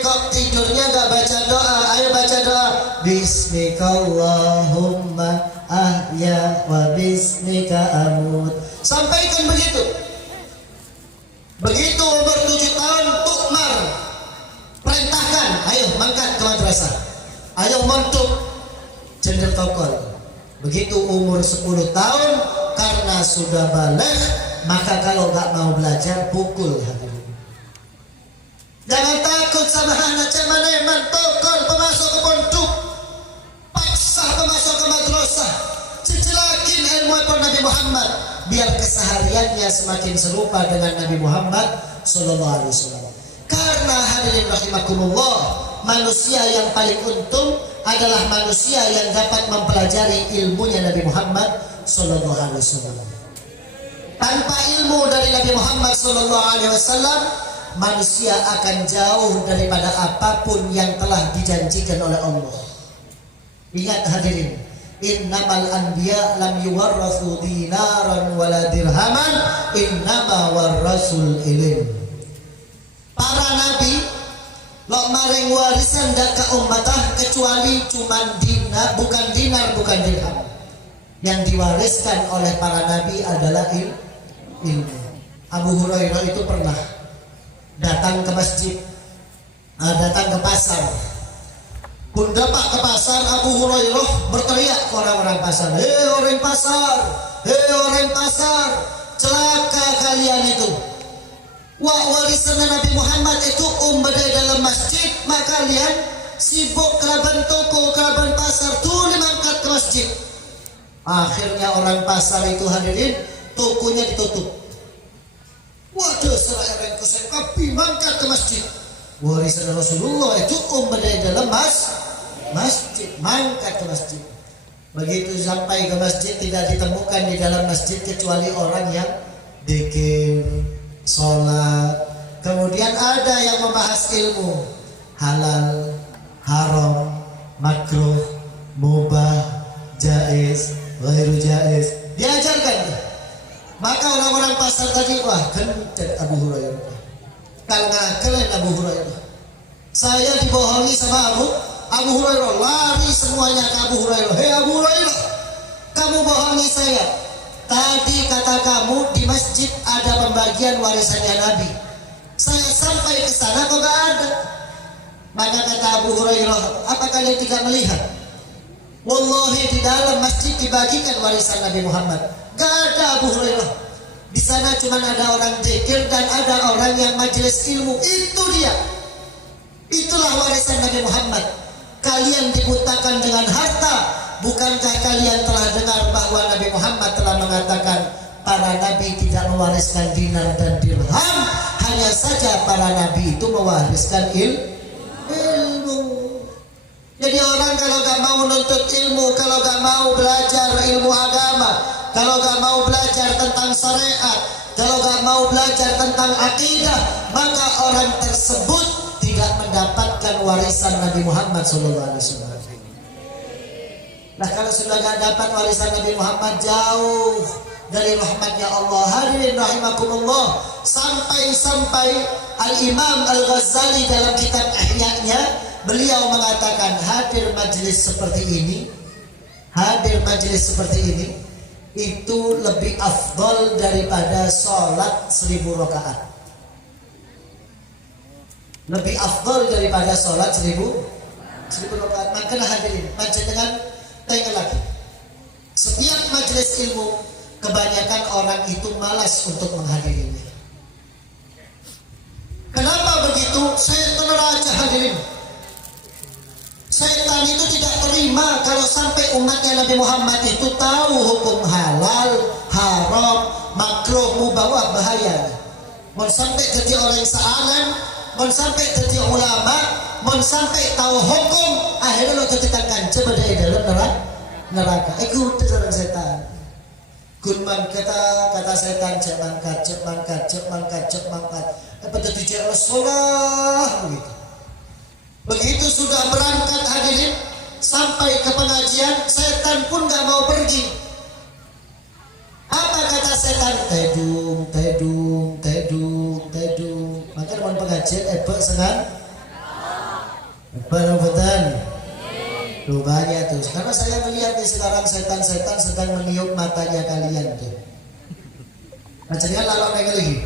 Kok tidurnya gak baca doa? Ayo baca doa. Bismikallahumma ahya wa bismika amut. Sampaikan begitu. Begitu umur 7 tahun, tukmar. Perintahkan, ayo mangkat ke madrasah. Ayo montuk jendel tokol. Begitu umur 10 tahun, karena sudah balik, maka kalau gak mau belajar, pukul hadirin. Jangan takut sama anak ceman-eman, tokol pemasuk ke pondok, paksa pemasuk ke madrasah, cicilakin ilmu Nabi Muhammad, biar kesehariannya semakin serupa dengan Nabi Muhammad SAW. Karena hadirin rahimakumullah, manusia yang paling untung adalah manusia yang dapat mempelajari ilmunya Nabi Muhammad SAW. Tanpa ilmu dari Nabi Muhammad SAW, manusia akan jauh daripada apapun yang telah dijanjikan oleh Allah. Ingat hadirin, innamal anbiya lam yuwarrathu dinaran wala dirhaman, innama warrasul ilm. Para nabi lo maring warisan dak ka ummatah kecuali cuman dinar, bukan dirham. Yang diwariskan oleh para nabi adalah ilmu. Abu Hurairah itu pernah datang ke masjid, datang ke pasar. Pun dapat ke pasar, Abu Hurairah berteriak ke orang-orang pasar, orang pasar, celaka kalian itu. Warisan Nabi Muhammad itu badai dalam masjid, maka kalian sibuk kelaban toko, kelaban pasar, tuh mangkat ke masjid. Akhirnya orang pasar itu hadirin, tokonya ditutup. Waduh, seraya rengkusen api, mangkat ke masjid. Warisan Rasulullah itu badai dalam masjid, mangkat ke masjid. Begitu sampai ke masjid, tidak ditemukan di dalam masjid kecuali orang yang zikir, sholat. Kemudian ada yang membahas ilmu halal, haram, makruh, mubah, jaiz, ghairu jaiz. Diajarkan. Maka orang-orang pasar tadi, wah kentet Abu Hurairah. Kalau ngakelen Abu Hurairah. Saya dibohongi sama Abu Hurairah, lari semuanya ke Abu Hurairah. Hei Abu Hurairah, kamu bohongi saya. Tadi kata kamu di masjid ada pembagian warisannya Nabi. Saya sampai ke sana kok gak ada. Maka kata Abu Hurairah, apa kalian tidak melihat? Wallahi di dalam masjid dibagikan warisan Nabi Muhammad. Gak ada Abu Hurairah. Di sana cuma ada orang zikir dan ada orang yang majelis ilmu. Itu dia. Itulah warisan Nabi Muhammad. Kalian dibutakan dengan harta. Bukankah kalian telah dengar bahwa Nabi Muhammad telah mengatakan para nabi tidak mewariskan dinar dan dirham, hanya saja para nabi itu mewariskan ilmu. Jadi orang kalau gak mau nuntut ilmu, kalau gak mau belajar ilmu agama, kalau gak mau belajar tentang syariat, kalau gak mau belajar tentang akidah, maka orang tersebut tidak mendapatkan warisan Nabi Muhammad SAW. Nah kalau sudah gak dapat warisan Nabi Muhammad, jauh dari rahmatnya Allah. Hadirin rahimakumullah, sampai Al-Imam Al-Ghazali dalam kitab Ihya-nya, beliau mengatakan hadir majlis seperti ini itu lebih afdol daripada sholat 1000 rakaat. Lebih afdol daripada sholat 1000 rakaat. Makanya hadirin, panjenengan tengok lagi. Setiap majelis ilmu kebanyakan orang itu malas untuk menghadirinya. Kenapa begitu? Setan raja hadirin. Setan itu tidak terima kalau sampai umatnya Nabi Muhammad itu tahu hukum halal, haram, makruh, mubah, bahaya. Mau sampai jadi orang sealam, mau sampai jadi ulama, mau sampai tahu hukum, akhirnya lo ketitangkan coba dari dalam neraka. Ikut dalam setan. Gunman kata setan cek mangkat. Apa jadi cek Rasulullah begitu. Begitu sudah berangkat hadirin sampai ke pengajian, setan pun gak mau pergi. Apa kata setan? Tedung. Maka mau pengajian senang. Betul. Rupanya tuh, karena saya melihat nih sekarang setan-setan sedang meniup matanya kalian tuh. Macamnya lalu naik lagi,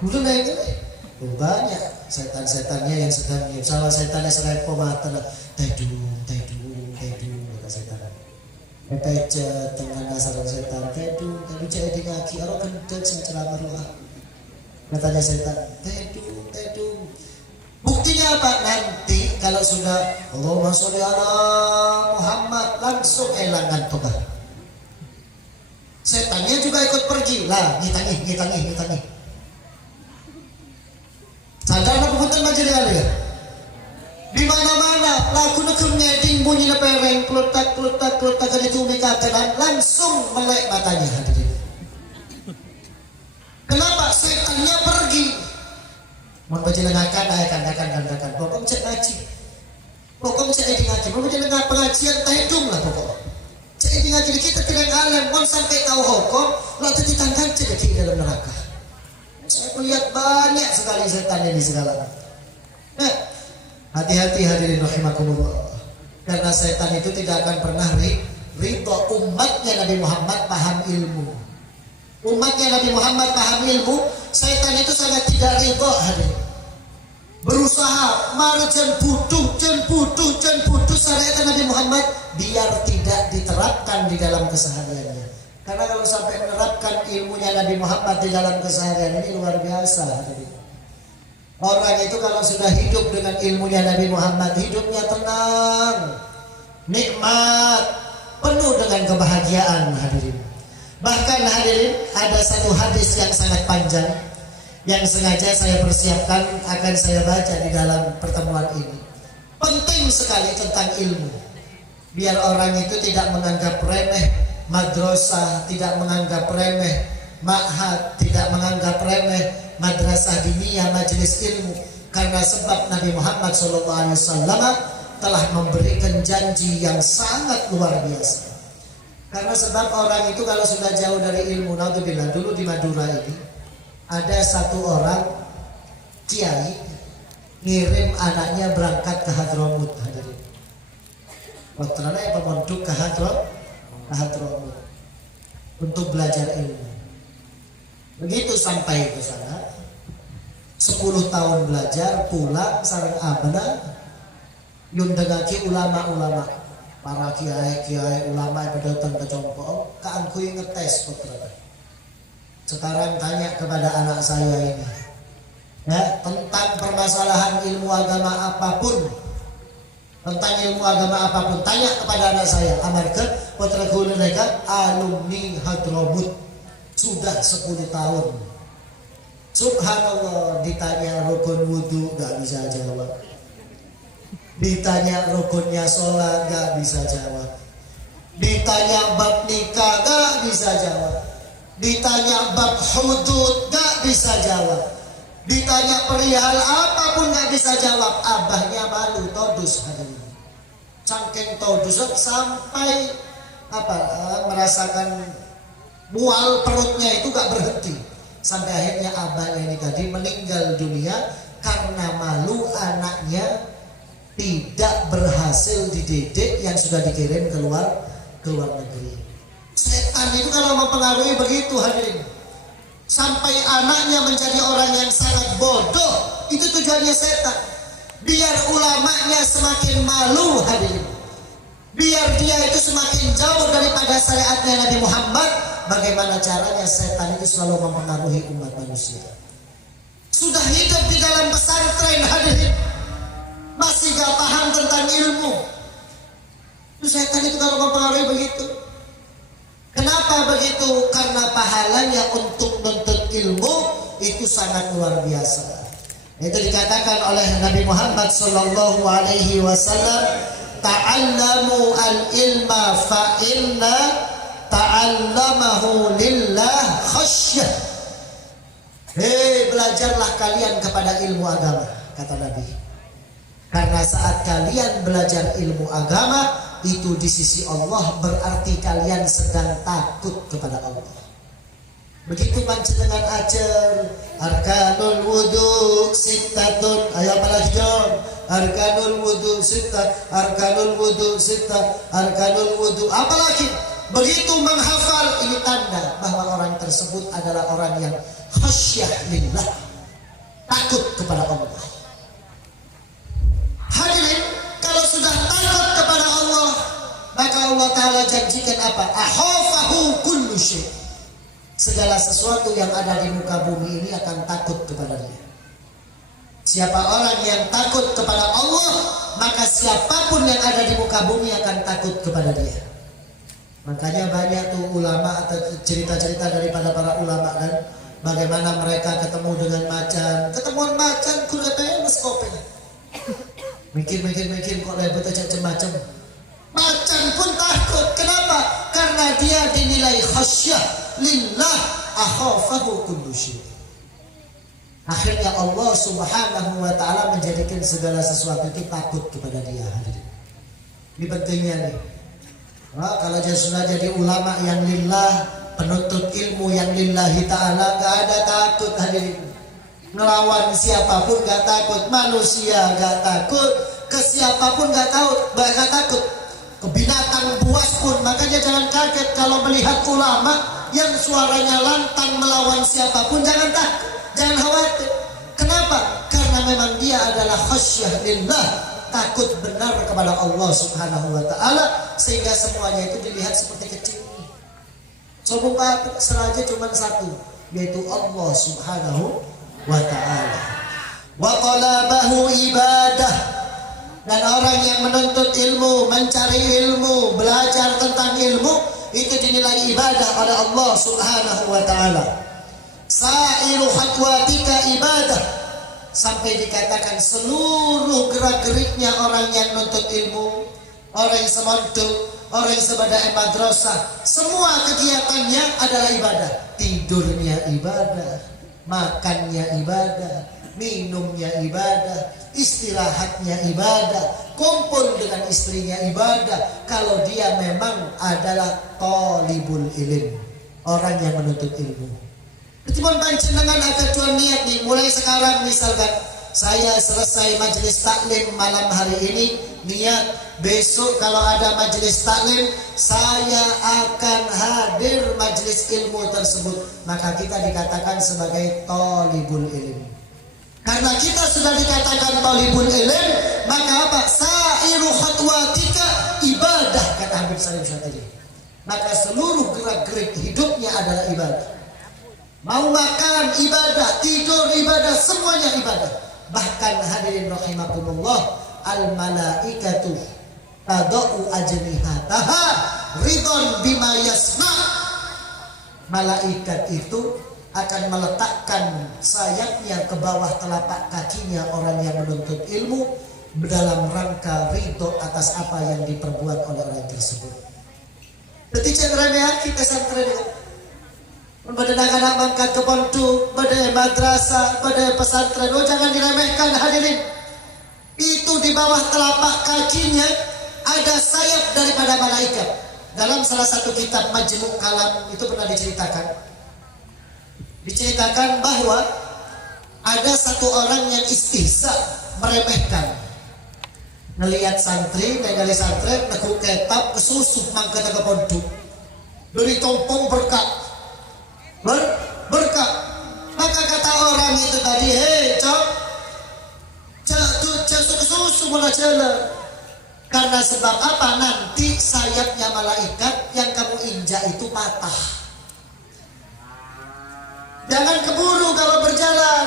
kudu naik lagi. Banyak setan-setannya yang sedang meniup. Salah setannya serepo mata, tedung, kata setan. Pece tengah dasar setan, tedung, cek di kaki, orang gendut sing ceramah ruah. Katanya setan, tedung. Buktinya apa? Nanti kalau sudah Allahumma sholli ala Muhammad langsung hilang ngantuk. Setannya juga ikut pergi lah, ngitangi. Sadar apa betul majelis ya? Di mana-mana lagu nekem ngeding bunyi nepereng kletak kan itu mikatan langsung melek matanya hadirin. Kenapa? Setannya pergi. Mau baca lengakan, katakan. Pokok cek ngaji. Pokok cek ngaji. Mau baca lengan pengajian tahidung lah pokok. Cek ngaji kita tidak alam. Mau sampai tahu hukum, lo ditangkan cek di dalam neraka. Saya melihat banyak sekali setan ini segala. Nah, hati-hati hadirin rahimakumullah. Karena setan itu tidak akan pernah ridho umatnya Nabi Muhammad paham ilmu. Umatnya Nabi Muhammad paham ilmu, setan itu sangat tidak ridho hadirin. Berusaha marjan butuh syariat Nabi Muhammad biar tidak diterapkan di dalam kesehariannya. Karena kalau sampai menerapkan ilmunya Nabi Muhammad di dalam keseharian ini luar biasa hadirin. Orang itu kalau sudah hidup dengan ilmunya Nabi Muhammad, hidupnya tenang, nikmat, penuh dengan kebahagiaan hadirin. Bahkan hadirin, ada satu hadis yang sangat panjang yang sengaja saya persiapkan akan saya baca di dalam pertemuan ini. Penting sekali tentang ilmu. Biar orang itu tidak menganggap remeh madrasah, tidak menganggap remeh ma'had, tidak menganggap remeh madrasah diniyah, majelis ilmu. Karena sebab Nabi Muhammad SAW telah memberikan janji yang sangat luar biasa. Karena sebab orang itu kalau sudah jauh dari ilmu, naudzubillah, dulu di Madura ini ada satu orang kiai ngirim anaknya berangkat ke Hadramut, hadirin. Putranya yang pemondok ke Hadramut untuk belajar ilmu. Begitu sampai ke sana, 10 tahun belajar, pulang sareng abana yundengaki ulama-ulama, para kiai ulama yang datang ke Compo, kaangkui ngetes putra. Sekarang tanya kepada anak saya ini, ya, tentang permasalahan ilmu agama apapun, tanya kepada anak saya. Amarkan putra guru mereka alumni Hadramut sudah 10 tahun. Subhanallah, ditanya rukun wudhu gak bisa jawab, ditanya rukunnya sholat gak bisa jawab, ditanya bab nikah gak bisa jawab, ditanya bab hudud gak bisa jawab, ditanya perihal apapun gak bisa jawab. Abahnya malu, todus, hadirin. Cangkeng todus sampai merasakan mual perutnya itu gak berhenti. Sampai akhirnya abahnya ini tadi meninggal dunia karena malu anaknya tidak berhasil dididik yang sudah dikirim ke luar negeri. Setan itu kalau mempengaruhi begitu, hadirin. Sampai anaknya menjadi orang yang sangat bodoh, itu tujuannya setan. Biar ulamanya semakin malu, hadirin. Biar dia itu semakin jauh daripada syariatnya Nabi Muhammad. Bagaimana caranya setan itu selalu mempengaruhi umat manusia. Sudah hidup di dalam pesantren, hadirin, masih gak paham tentang ilmu. Itu setan itu kalau mempengaruhi begitu. Kenapa begitu? Karena pahalanya untuk menuntut ilmu itu sangat luar biasa. Itu dikatakan oleh Nabi Muhammad sallallahu alaihi wasallam, ta'allamu al-ilma fa inna ta'allamahu lillah khasyah. Belajarlah kalian kepada ilmu agama, kata Nabi. Karena saat kalian belajar ilmu agama itu di sisi Allah berarti kalian sedang takut kepada Allah. Begitu panjenengan ajar arkanul wudu sittatun, ayo apalagi John, arkanul wudu sittat, arkanul wudu sittat, arkanul wudu, apalagi begitu menghafal, ini tanda bahwa orang tersebut adalah orang yang khasyah lillah, takut kepada Allah. Hadirin, kalau sudah takut kepada Allah, maka Allah Ta'ala janjikan apa? Akhafahu kullu syai'. Segala sesuatu yang ada di muka bumi ini akan takut kepada dia. Siapa orang yang takut kepada Allah, maka siapapun yang ada di muka bumi akan takut kepada dia. Makanya banyak tuh ulama atau cerita-cerita daripada para ulama kan, bagaimana mereka ketemu dengan macan, ketemuan macan kuliahnya meskopeng. Mikir kok lebet aja macam. Macan pun takut. Kenapa? Karena dia dinilai khasyah lillah, akhafahu kullu syai'. Akhirnya Allah Subhanahu wa taala menjadikan segala sesuatu itu takut kepada dia. Ini pentingnya nih. Nah, kalau dia sudah jadi ulama yang lillah, penuntut ilmu yang lillahi ta'ala, gak ada takut, hadirin. Ngelawan siapapun gak takut, manusia gak takut, ke siapapun gak takut, ke binatang buas pun. Makanya jangan kaget kalau melihat ulama yang suaranya lantang melawan siapapun, jangan takut, jangan khawatir. Kenapa? Karena memang dia adalah khasyah lillah, takut benar kepada Allah Subhanahu wa ta'ala, sehingga semuanya itu dilihat seperti kecil. Coba seraja cuma satu, yaitu Allah Subhanahu wa ta'ala. Wa talabahu ibadah. Dan orang yang menuntut ilmu, mencari ilmu, belajar tentang ilmu, itu dinilai ibadah oleh Allah Subhanahu wa ta'ala. Sa'iru khatwatika ibadah. Sampai dikatakan seluruh gerak-geriknya orang yang nuntut ilmu, orang yang semondok, orang yang sebadai madrasah, semua kegiatannya adalah ibadah. Tidurnya ibadah, makannya ibadah, minumnya ibadah, istirahatnya ibadah, kumpul dengan istrinya ibadah. Kalau dia memang adalah thalibul ilm, orang yang menuntut ilmu. Ketimbang panjenengan ada tuan niat nih, mulai sekarang misalkan saya selesai majelis taklim malam hari ini, niat besok kalau ada majelis taklim saya akan hadir majelis ilmu tersebut, maka kita dikatakan sebagai thalibul ilm. Karena kita sudah dikatakan thalibul ilm, maka apa? Sa'iru khatwatika ibadah, kata Habib Salim tadi. Maka seluruh gerak-gerik hidupnya adalah ibadah. Mau makan ibadah, tidur ibadah, semuanya ibadah. Bahkan hadirin rahimakumullah, al malaikatu tadau ajnihataha ridon bima yasna. Malaikat itu akan meletakkan sayapnya ke bawah telapak kakinya orang yang menuntut ilmu dalam rangka ridho atas apa yang diperbuat oleh orang tersebut. Ketika remeh kita santri pada anak mangkat ke pondok, pada madrasah, pada pesantren, jangan diremehkan hadirin. Itu di bawah telapak kakinya ada sayap daripada malaikat. Dalam salah satu kitab Majmu' Kalam itu pernah diceritakan bahwa ada satu orang yang istihza, meremehkan. Ngelihat santri, ningali santri, nekuk kitab, kesusup mangkat ke pondok. Dari tompong berkah. Berkah. Maka kata orang itu tadi, hei cok, susu mulai jalan. Karena sebab apa? Nanti sayapnya malaikat yang kamu injak itu patah. Jangan keburu kalau berjalan.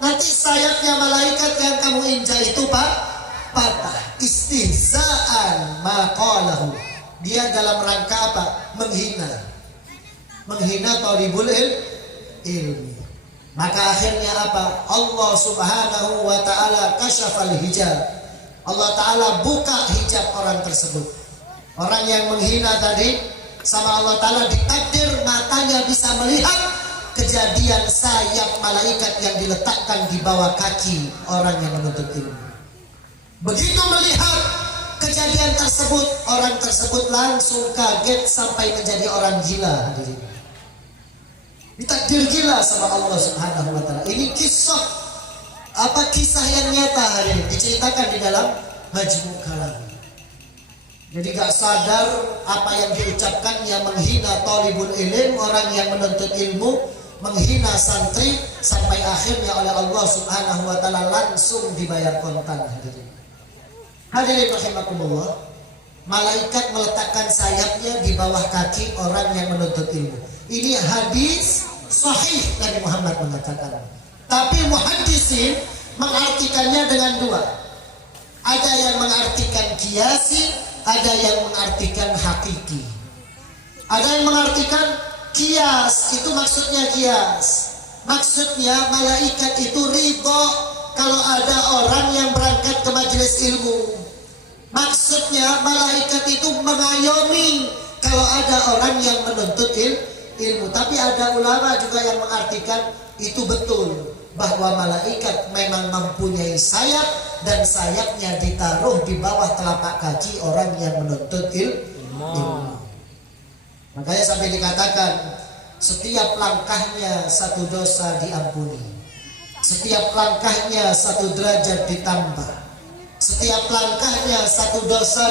Nanti sayapnya malaikat yang kamu injak itu patah. Istihza'an maqalahu. Dia dalam rangka apa? Menghina thalibul ilmi. Maka akhirnya apa? Allah subhanahu wa ta'ala kasyafal hijab. Allah ta'ala buka hijab orang tersebut. Orang yang menghina tadi sama Allah ta'ala ditakdir matanya bisa melihat kejadian sayap malaikat yang diletakkan di bawah kaki orang yang menuntut ilmu. Begitu melihat kejadian tersebut, orang tersebut langsung kaget sampai menjadi orang gila hadirin. Ditakdir gila sama Allah subhanahu wa ta'ala. Ini kisah yang nyata hari ini diceritakan di dalam Majmu' Kalam. Jadi gak sadar apa yang diucapkannya menghina thalibul ilm, orang yang menuntut ilmu, menghina santri, sampai akhirnya oleh Allah subhanahu wa ta'ala langsung dibayar kontan hadirin. Hadirin rahimakumullah, malaikat meletakkan sayapnya di bawah kaki orang yang menuntut ilmu. Ini hadis sahih Nabi Muhammad mengatakan. Tapi muhaddisin mengartikannya dengan dua. Ada yang mengartikan qiyasi, ada yang mengartikan hakiki. Ada yang mengartikan qiyas, itu maksudnya qiyas. Maksudnya malaikat itu ridho kalau ada orang yang berangkat ke majelis ilmu. Maksudnya malaikat itu mengayomi kalau ada orang yang menuntut ilmu. Tapi ada ulama juga yang mengartikan itu betul, bahwa malaikat memang mempunyai sayap dan sayapnya ditaruh di bawah telapak kaki orang yang menuntut ilmu. Makanya sampai dikatakan setiap langkahnya satu dosa diampuni, setiap langkahnya satu derajat ditambah, setiap langkahnya satu dosa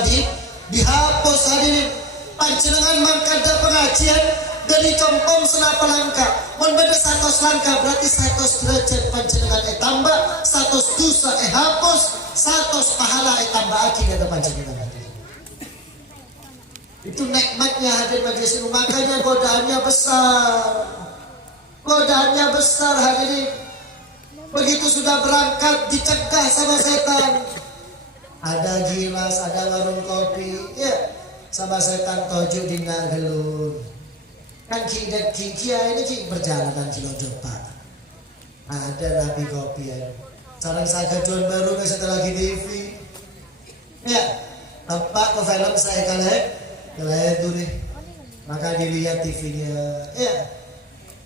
dihapus. Hadirin, panjenengan mangkada pengajian dari compong senapa langkah, mun beda 100 langkah berarti 100 derajat panjenengan tambah, 100 dosa hapus, 100 pahala tambah aki kata panjenengan. Itu nikmatnya hadir majelis ilmu. Makanya godaannya besar hadirin. Begitu sudah berangkat dicegah sama setan. Ada gilas, ada warung kopi, ya sama setan toju dina gelun. Kan kia ini berjalan dan Cilojopa. Ada nabi kopi ya. Sarang saga jual baru ke setelah TV. Ya, tempat ke film saya kalian dulu nih. Maka dilihat TV-nya. Ya,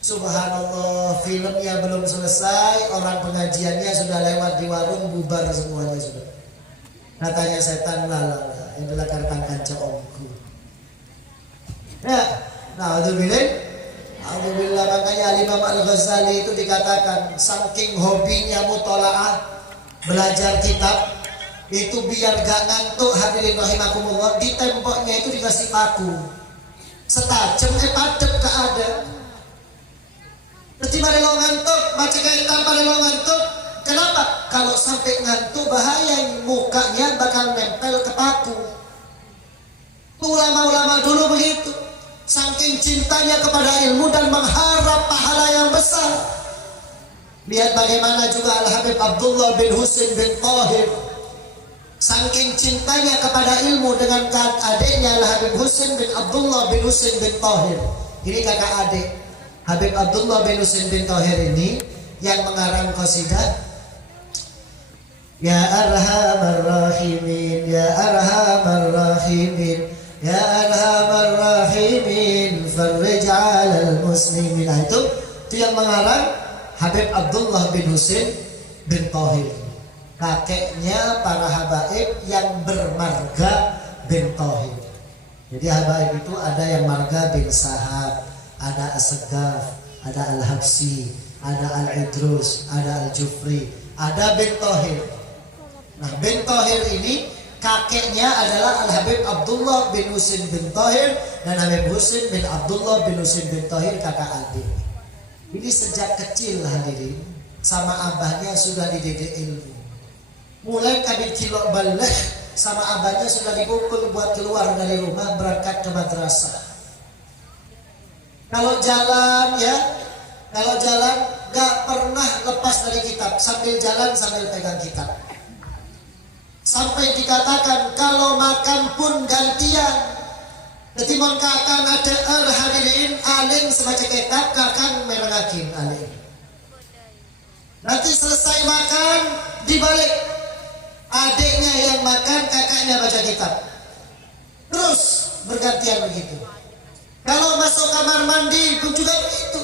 Subhanallah, filmnya belum selesai, orang pengajiannya sudah lewat di warung, bubar semuanya sudah. Katanya setan lalang yang dilakarkan kanca omku. Ya, alhamdulillah makanya Imam Al-Ghazali itu dikatakan saking hobinya mutolaah, belajar kitab itu biar gak ngantuk, hadirin rahimakumullah, di temboknya itu dikasih paku setajam padep ke ada. Jadi pada lo ngantuk, baca kaitan pada lo ngantuk. Kenapa? Kalau sampai ngantuk bahaya, mukanya bakal nempel ke paku. Ulama-ulama dulu begitu, saking cintanya kepada ilmu dan mengharap pahala yang besar. Lihat bagaimana juga Al-Habib Abdullah bin Husain bin Tahir, saking cintanya kepada ilmu dengan adiknya Al-Habib Husain bin Abdullah bin Husain bin Tahir. Ini kakak adik. Habib Abdullah bin Husain bin Tahir ini yang mengarang qasidah Ya Arhamar Rahimin, Ya Arhamar Rahimin, Ya Arhamar Rahimin, farrij 'alal muslimin. Nah, itu yang mengarang Habib Abdullah bin Husain bin Tahir, kakeknya para habaib yang bermarga bin Tahir. Jadi habaib itu ada yang marga bin Sahab, ada As-Saggaf, ada Al-Habsi, ada Al-Idrus, ada Al-Jufri, ada bin Tahir. Nah, bin Tahir ini kakeknya adalah Al-Habib Abdullah bin Husain bin Tahir, dan Habib Husain bin Abdullah bin Husain bin Tahir kakak adik. Ini sejak kecil hadirin sama abahnya sudah dididik ilmu. Mulai kabin kilok balik sama abahnya sudah dipukul buat keluar dari rumah berangkat ke madrasah. Kalau jalan gak pernah lepas dari kitab, sambil jalan sambil pegang kitab. Sampai dikatakan kalau makan pun gantian. Jadi mon kakang ada hadirin aling semacam kitab, kakang merengakin aling. Nanti selesai makan dibalik, adiknya yang makan, kakaknya baca kitab. Terus bergantian begitu. Kalau masuk kamar mandi pun juga begitu.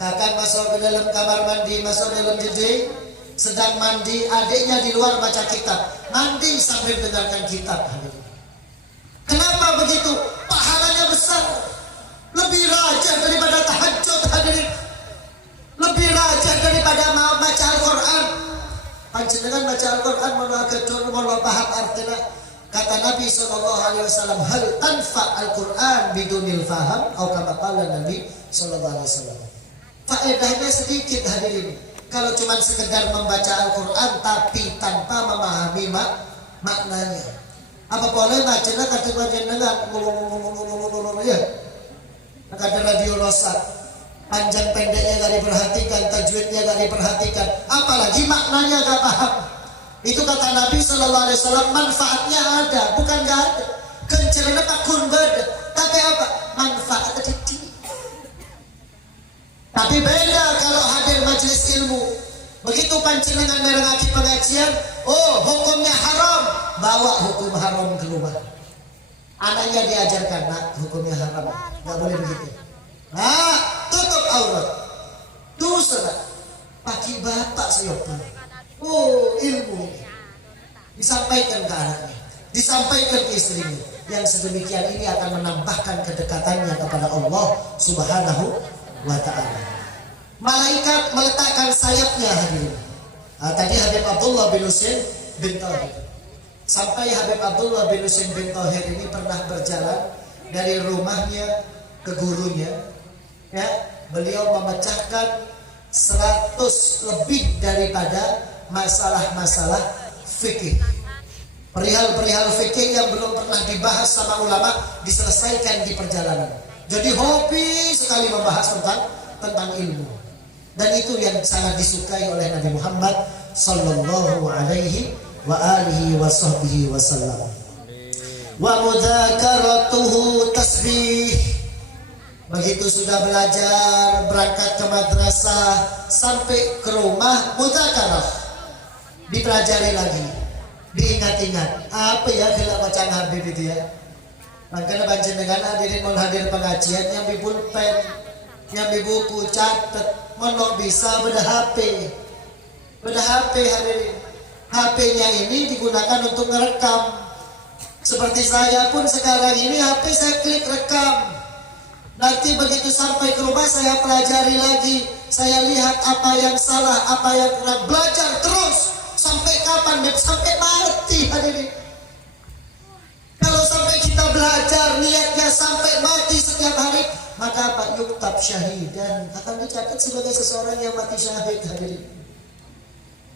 Kakak masuk ke dalam kamar mandi, masuk dalam jeding, sedang mandi, adiknya di luar baca kitab. Mandi sambil dengarkan kitab. Kenapa begitu? Pahalanya besar. Lebih rajin daripada tahajud hadirin. Lebih rajin daripada baca Al-Quran. Panjenengan baca Al-Quran mau paham artinya. Kata Nabi SAW, hal tanfa Al-Quran bidunil faham, atau kama qala Nabi SAW. Faedahnya sedikit hadirin. Kalau cuma sekedar membaca Al-Quran tapi tanpa memahami maknanya. Apa boleh bacanya kata panjenengan ya? Kata radio rosak, panjang pendeknya gak diperhatikan, tajwidnya gak diperhatikan, apalagi maknanya gak paham. Itu kata Nabi SAW, manfaatnya ada, bukan gak ada. Kencerana takun beda, tapi apa? Manfaatnya sedikit. Tapi beda kalau hadir majelis ilmu. Begitu panjenengan merengaki pengajian, oh hukumnya haram, bawa hukum haram ke rumah. Anaknya diajarkan, nak hukumnya haram, gak boleh begitu. Nah, tutup aurat. Tuh saudara, pagi bapak seyopan. Oh, ilmu disampaikan ke anaknya, disampaikan ke istrinya. Yang sedemikian ini akan menambahkan kedekatannya kepada Allah Subhanahu wa ta'ala. Malaikat meletakkan sayapnya hadirin. Tadi Habib Abdullah bin Husain bin Tahir. Sampai Habib Abdullah bin Husain bin Tahir ini pernah berjalan dari rumahnya ke gurunya. Ya, beliau memecahkan 100 lebih daripada masalah-masalah fikih. Perihal-perihal fikih yang belum pernah dibahas sama ulama diselesaikan di perjalanan. Jadi hobi sekali membahas tentang ilmu. Dan itu yang sangat disukai oleh Nabi Muhammad sallallahu alaihi wa alihi wa sahbihi wasallam. Wa mudzakaratuhu tasbih. Begitu sudah belajar, berangkat ke madrasah, sampai ke rumah mudzakarah, dipelajari lagi, diingat-ingat. Apa ya kalau bacaan Habib itu ya? Makanya panjenengan hadirin mau hadir pengajian yang di pulpen, nyambi buku, catat, monok bisa beda HP. Beda HP hadirin. HP-nya ini digunakan untuk merekam. Seperti saya pun sekarang ini HP saya klik rekam. Nanti begitu sampai ke rumah saya pelajari lagi. Saya lihat apa yang salah, apa yang kurang. Belajar terus. Sampai kapan? Sampai mati hadirin. Kalau sampai kita belajar niatnya sampai mati setiap hari, maka apa? Yuktab syahidan, akan dicatat sebagai seseorang yang mati syahid hadirin.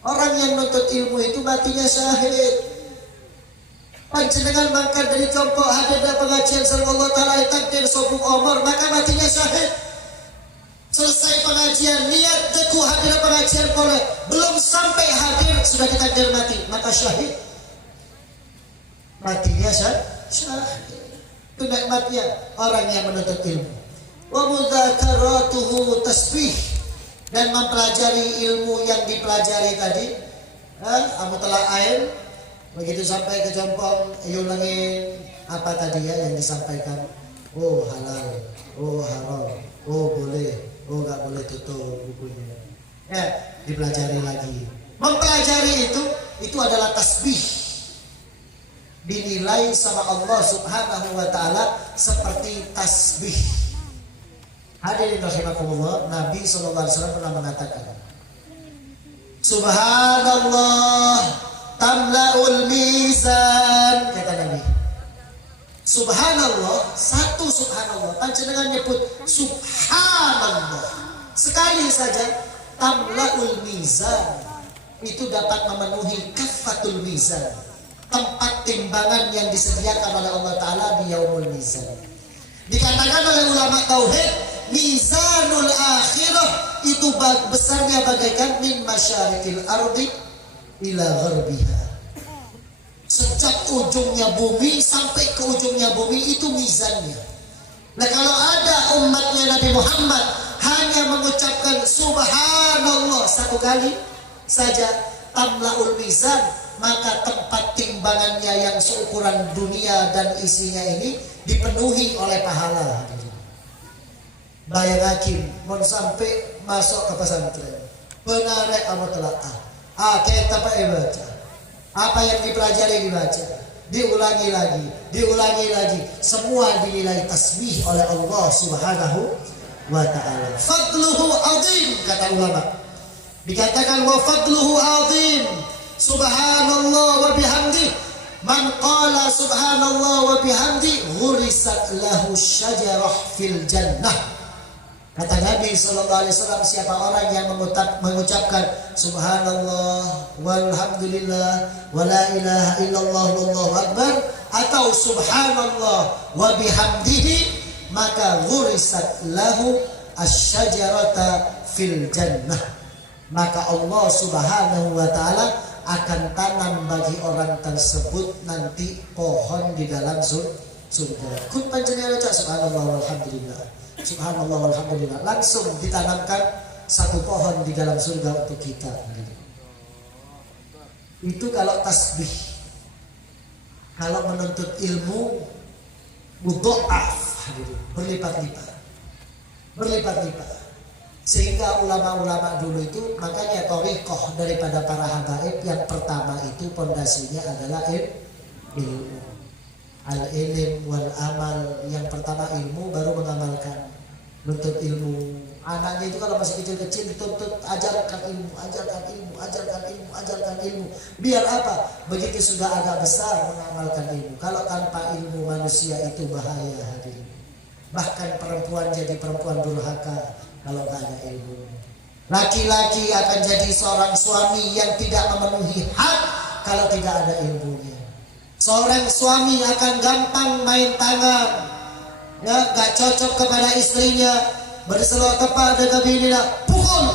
Orang yang menuntut ilmu itu matinya syahid. Panjenengan mangkat dari contoh hadir pengajian sareng Allah Ta'ala takdir sobung omor, maka matinya syahid. Selesai pengajian, niat teguh hadir pengajian boleh, belum sampai hadir sudah ditakdir mati, maka syahid. Matinya syahid. Itu nikmatnya orang yang menuntut ilmu. Wa mudzakaratuhu tasbih, dan mempelajari ilmu yang dipelajari tadi. Amutalah air, begitu sampai ke jompong, ulangin apa tadi ya yang disampaikan. Oh halal, oh haram, oh boleh, oh nggak boleh, tutup bukunya. Ya, dipelajari lagi. Mempelajari itu adalah tasbih. Dinilai sama Allah Subhanahu wa Ta'ala seperti tasbih. Hadirin rahimakumullah, Nabi SAW pernah mengatakan, Subhanallah tamla'ul mizan, kata Nabi. Subhanallah, satu subhanallah, panjenengan nyebut subhanallah sekali saja, tamla'ul mizan, itu dapat memenuhi kafatul mizan, tempat timbangan yang disediakan oleh Allah Ta'ala di yaumul mizan. Dikatakan oleh ulama tauhid, mizanul akhirah itu besarnya bagaikan min masyarikil ardi ila gharbiha. Sejak ujungnya bumi sampai ke ujungnya bumi itu mizannya. Nah kalau ada umatnya Nabi Muhammad hanya mengucapkan subhanallah satu kali saja, tamla'ul mizan, maka tempat timbangannya yang seukuran dunia dan isinya ini dipenuhi oleh pahala. Bayangin, mau sampai masuk ke pesantren, penarek amat telaah. Kita baca, apa yang dipelajari dibaca, diulangi lagi, semua dinilai tasbih oleh Allah Subhanahu wa Ta'ala. Fadluhu azim, kata ulama. Dikatakan wa fadluhu azim. Subhanallah wa bihamdi, man qala subhanallah wa bihamdi ghurisat lahu syajarah fil jannah. Kata Nabi SAW, siapa orang yang mengucapkan subhanallah walhamdulillah wa la ilaha illallah wallahu akbar, atau subhanallah wa bihamdihi, maka ghurisat lahu asyajarata fil jannah, maka Allah Subhanahu wa Ta'ala akan tanam bagi orang tersebut nanti pohon di dalam surga. Kun panjenengan baca subhanallah walhamdulillah, subhanallah walhamdulillah, langsung ditanamkan satu pohon di dalam surga untuk kita. Itu kalau tasbih. Kalau menuntut ilmu mudha'af, berlipat-lipat. Sehingga ulama-ulama dulu itu, makanya thariqah daripada para habaib yang pertama itu pondasinya adalah ilmu. Al-ilm wal amal, yang pertama ilmu baru mengamalkan. Nuntut ilmu. Anaknya itu kalau masih kecil-kecil dituntut ajarkan ilmu. Biar apa? Begitu sudah agak besar mengamalkan ilmu. Kalau tanpa ilmu manusia itu bahaya hadirin. Bahkan perempuan jadi perempuan durhaka kalau gak ada ilmu. Laki-laki akan jadi seorang suami yang tidak memenuhi hak kalau tidak ada ilmunya. Seorang suami akan gampang main tangan, ya, gak cocok kepada istrinya, berselok kepada kebininya, pukul,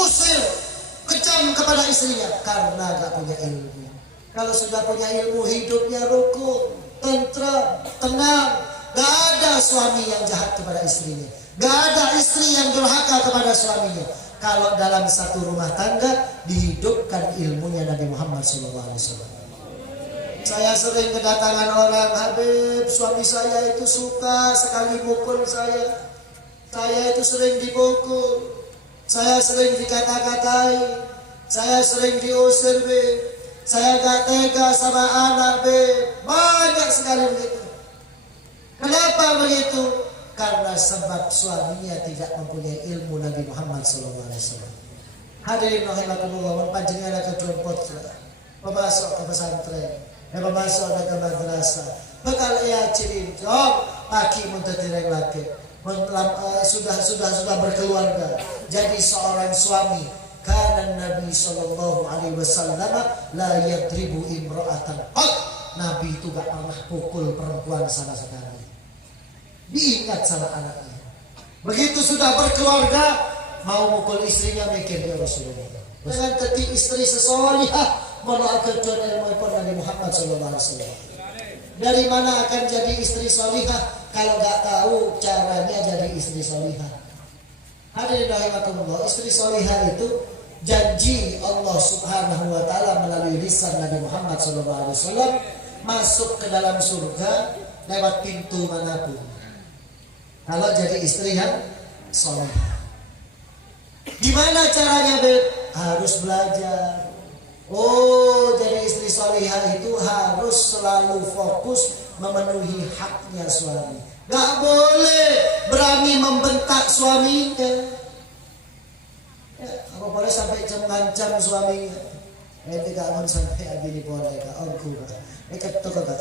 usir, kejam kepada istrinya karena gak punya ilmu. Kalau sudah punya ilmu, hidupnya rukun, tentram, tenang. Gak ada suami yang jahat kepada istrinya, gak ada istri yang durhaka kepada suaminya. Kalau dalam satu rumah tangga dihidupkan ilmunya Nabi Muhammad SAW. Saya sering kedatangan orang, Habib, suami saya itu suka sekali mukul saya. Saya itu sering dipukul. Saya sering dikata-katai. Saya sering diusir, Beb. Saya gak tega sama anak, Beb. Banyak sekali begitu. Kenapa begitu? Karena sebab suaminya tidak mempunyai ilmu Nabi Muhammad SAW. Hadirin rahimakumullah, panjenengan ketua potla, pemasok ke pesantren, pemasok ke madrasah, bekal ia cirim, laki muntatireng laki, sudah berkeluarga, jadi seorang suami. Karena Nabi Sallallahu Alaihi Wasallam la yadribu imro'atan. Nabi itu gak pernah pukul perempuan sama sekali. Diingat sama anaknya. Begitu sudah berkeluarga, mau mukul istrinya mikir ya Rasulullah. Dengan ketik istri sesolihah mendoakan ilmu pun Nabi Muhammad Sallallahu Alaihi Wasallam. Dari mana akan jadi istri solihah kalau gak tahu caranya jadi istri solihah? Hadirin rahimakumullah, istri solihah itu janji Allah Subhanahu wa taala melalui lisan Nabi Muhammad SAW masuk ke dalam surga lewat pintu manapun. Kalau jadi istri yang solihah. Gimana caranya, Beb? Harus belajar. Oh, jadi istri solihah itu harus selalu fokus memenuhi haknya suami. Gak boleh berani membentak suaminya. Ya, apa boleh sampai mengancam suaminya. Tidak akan sampai abini boleh kak, onku kak. Ketuk kak.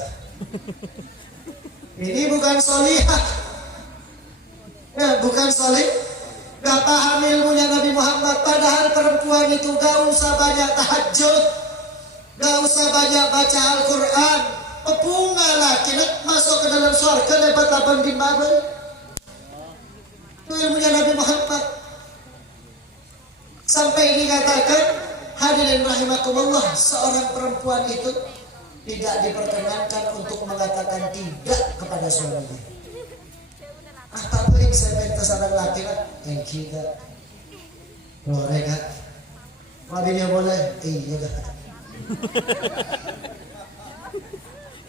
Ini bukan solihah. Ya, bukan solih. Gak paham ilmunya Nabi Muhammad. Padahal perempuan itu gak usah banyak tahajud, gak usah banyak baca Al-Quran. Pepunga laki masuk ke dalam surga lebat 8 bin Babel. Itu ilmunya Nabi Muhammad. Sampai dikatakan, hadirin rahimakumullah, seorang perempuan itu tidak diperkenankan untuk mengatakan tidak kepada suaminya. Apa yang saya minta seorang laki yang kita boleh gak? Wabinya boleh? Iya gak?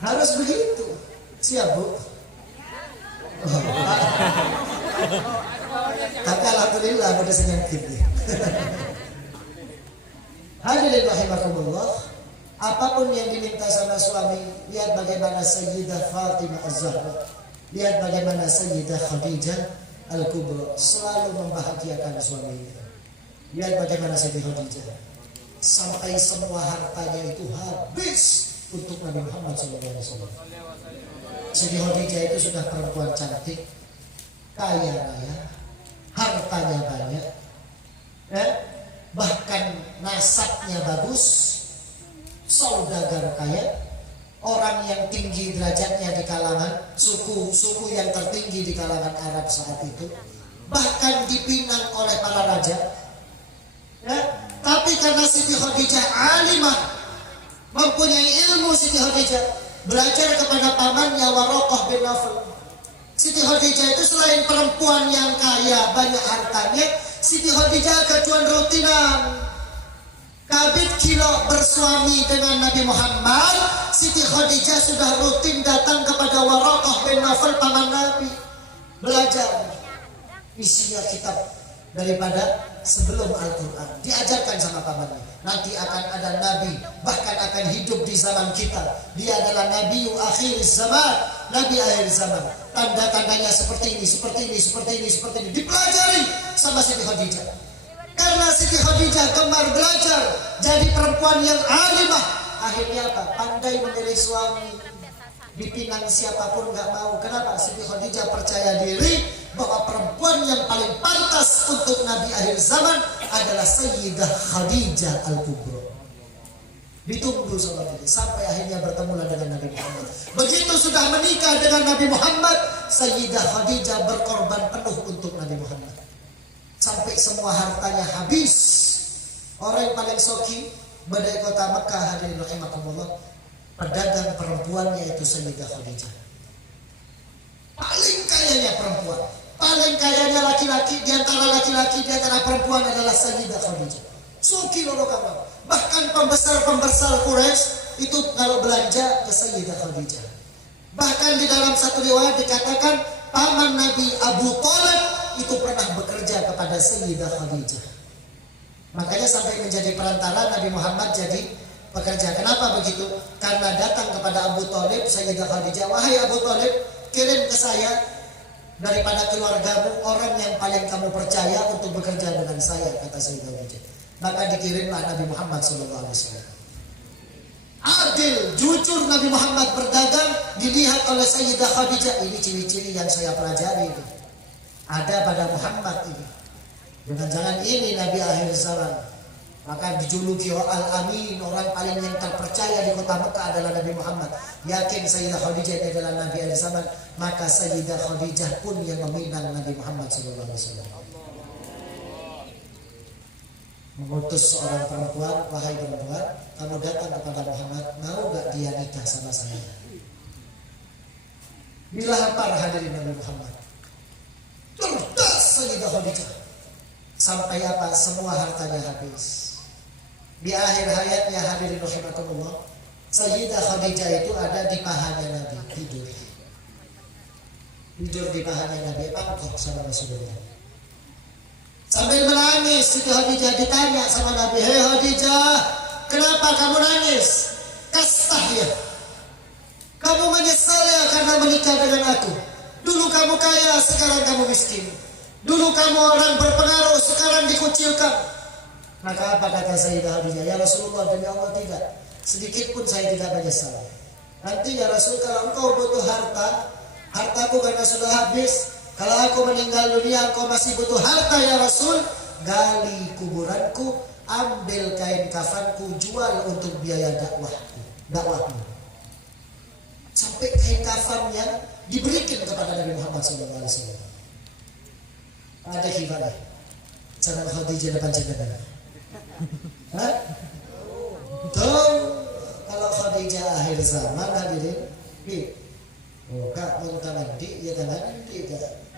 Harus begitu. Siap, Bu? Oh. Tapi alhamdulillah pada senyakit. Hadirin rahimakumullah, apapun yang diminta sama suami, lihat bagaimana Sayyidah Fatimah Az-Zahra, lihat bagaimana Sayyidah Khadijah Al-Kubra selalu membahagiakan suaminya. Lihat bagaimana Sayyidah Khadijah sampai semua hartanya itu habis untuk Nabi Muhammad SAW. Siti Khadijah itu sudah perempuan cantik, kaya raya, hartanya banyak, bahkan nasabnya bagus, saudagar kaya, orang yang tinggi derajatnya di kalangan suku yang tertinggi di kalangan Arab saat itu, bahkan dipinang oleh para raja. Tapi karena Siti Khadijah alimah, mempunyai ilmu, Siti Khadijah belajar kepada pamannya Waraqah bin Nawfal. Siti Khadijah itu selain perempuan yang kaya banyak hartanya, Siti Khadijah ketuan rutinan. Kabit kilo bersuami dengan Nabi Muhammad, Siti Khadijah sudah rutin datang kepada Waraqah bin Nawfal paman Nabi, belajar isinya kitab daripada sebelum Al-Quran, diajarkan sama pamannya. Nanti akan ada Nabi, bahkan akan hidup di zaman kita. Dia adalah Nabi akhir zaman, Nabi akhir zaman. Tanda-tandanya seperti ini, seperti ini, seperti ini, seperti ini. Dipelajari sama Siti Khadijah. Karena Siti Khadijah gemar belajar, jadi perempuan yang alimah. Akhirnya apa? Pandai memilih suami. Dipinang siapapun gak mau. Kenapa? Siti Khadijah percaya diri bahwa perempuan yang paling pantas untuk Nabi akhir zaman adalah Sayyidah Khadijah Al-Kubra. Ditunggu sama dia sampai akhirnya bertemulah dengan Nabi Muhammad. Begitu sudah menikah dengan Nabi Muhammad, Sayyidah Khadijah berkorban penuh untuk Nabi Muhammad. Sampai semua hartanya habis. Orang yang paling soki badai kota Mekah, hadirin rahimakumullah, pedagang perempuannya itu Sayyidah Khadijah. Paling kayanya perempuan, paling kayanya laki-laki, di antara laki-laki, di antara perempuan adalah Sayyidah Khadijah. Suki lolo kamar. Bahkan pembesar-pembesar Quraisy itu kalau belanja ke Sayyidah Khadijah. Bahkan di dalam satu riwayat dikatakan paman Nabi Abu Thalib itu pernah bekerja kepada Sayyidah Khadijah. Makanya sampai menjadi perantara Nabi Muhammad jadi pekerja. Kenapa begitu? Karena datang kepada Abu Thalib, Sayyidah Khadijah, wahai Abu Thalib, kirim ke saya daripada keluargamu orang yang paling kamu percaya untuk bekerja dengan saya, kata Sayyidah Khadijah. Maka dikirimlah Nabi Muhammad SAW. Adil, jujur Nabi Muhammad berdagang dilihat oleh Sayyidah Khadijah. Ini ciri-ciri yang saya pelajari ini. Ada pada Muhammad ini. Jangan-jangan ini Nabi akhir zaman. Maka dijuluki Al-Amin, orang paling yang terpercaya di kota Mekah adalah Nabi Muhammad. Yakin Sayyidah Khadijah ini adalah Nabi akhir zaman, maka Sayyidah Khadijah pun yang meminang Nabi Muhammad SAW. Mengutus seorang perempuan, wahai perempuan, kamu datang kepada Muhammad, mau gak dia nikah sama saya? Bila hampar hadirin Nabi Muhammad, cerdas Sayyidah Khadijah. Sampai apa? Semua hartanya habis. Di akhir hayatnya hadirin rahimakumullah, Sayyidah Khadijah itu ada di pahanya Nabi, tidur di pahanya Nabi, pangkok sama Rasulullah. Sambil menangis, Siti Khadijah ditanya sama Nabi, hei Khadijah, kenapa kamu nangis? Kastah ya, kamu menyesal ya karena menikah dengan aku. Dulu kamu kaya, sekarang kamu miskin. Dulu kamu orang berpengaruh, sekarang dikucilkan. Maka apa kata Sayyidah Khadijah? Ya Rasulullah, demi Allah tidak, sedikit pun saya tidak menyesal. Nanti ya Rasul, kalau engkau butuh harta, hartaku karena sudah habis. Kalau aku meninggal dunia, engkau masih butuh harta ya Rasul, gali kuburanku, ambil kain kafanku, jual untuk biaya dakwahmu. Sampai kain kafannya diberikan kepada Nabi Muhammad SAW. Ada gimana? Cara Khadijah depan jenengan. Hah? Tuh, kalau Khadijah akhir zaman hadirin, kak mau tangan di, ya tangan di,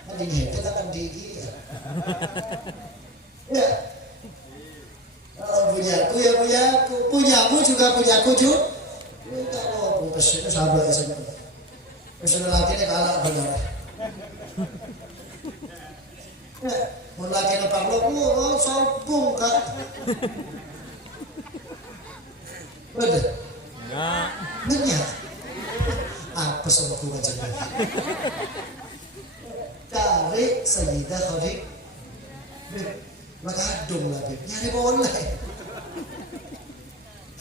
mending hebat tangan di, ya. Oh, punyaku ya punyaku, punyamu juga punyaku juga. Kalau pesnya sabar ya saja. Pesnya lagi ni kalah benar. Mun lagi na parlo, oh sombong kak. Betul. Nanya. Apa sombong aja? Cari Sayyidah Khadijah. Magadong lah, Beb. Nyari boleh.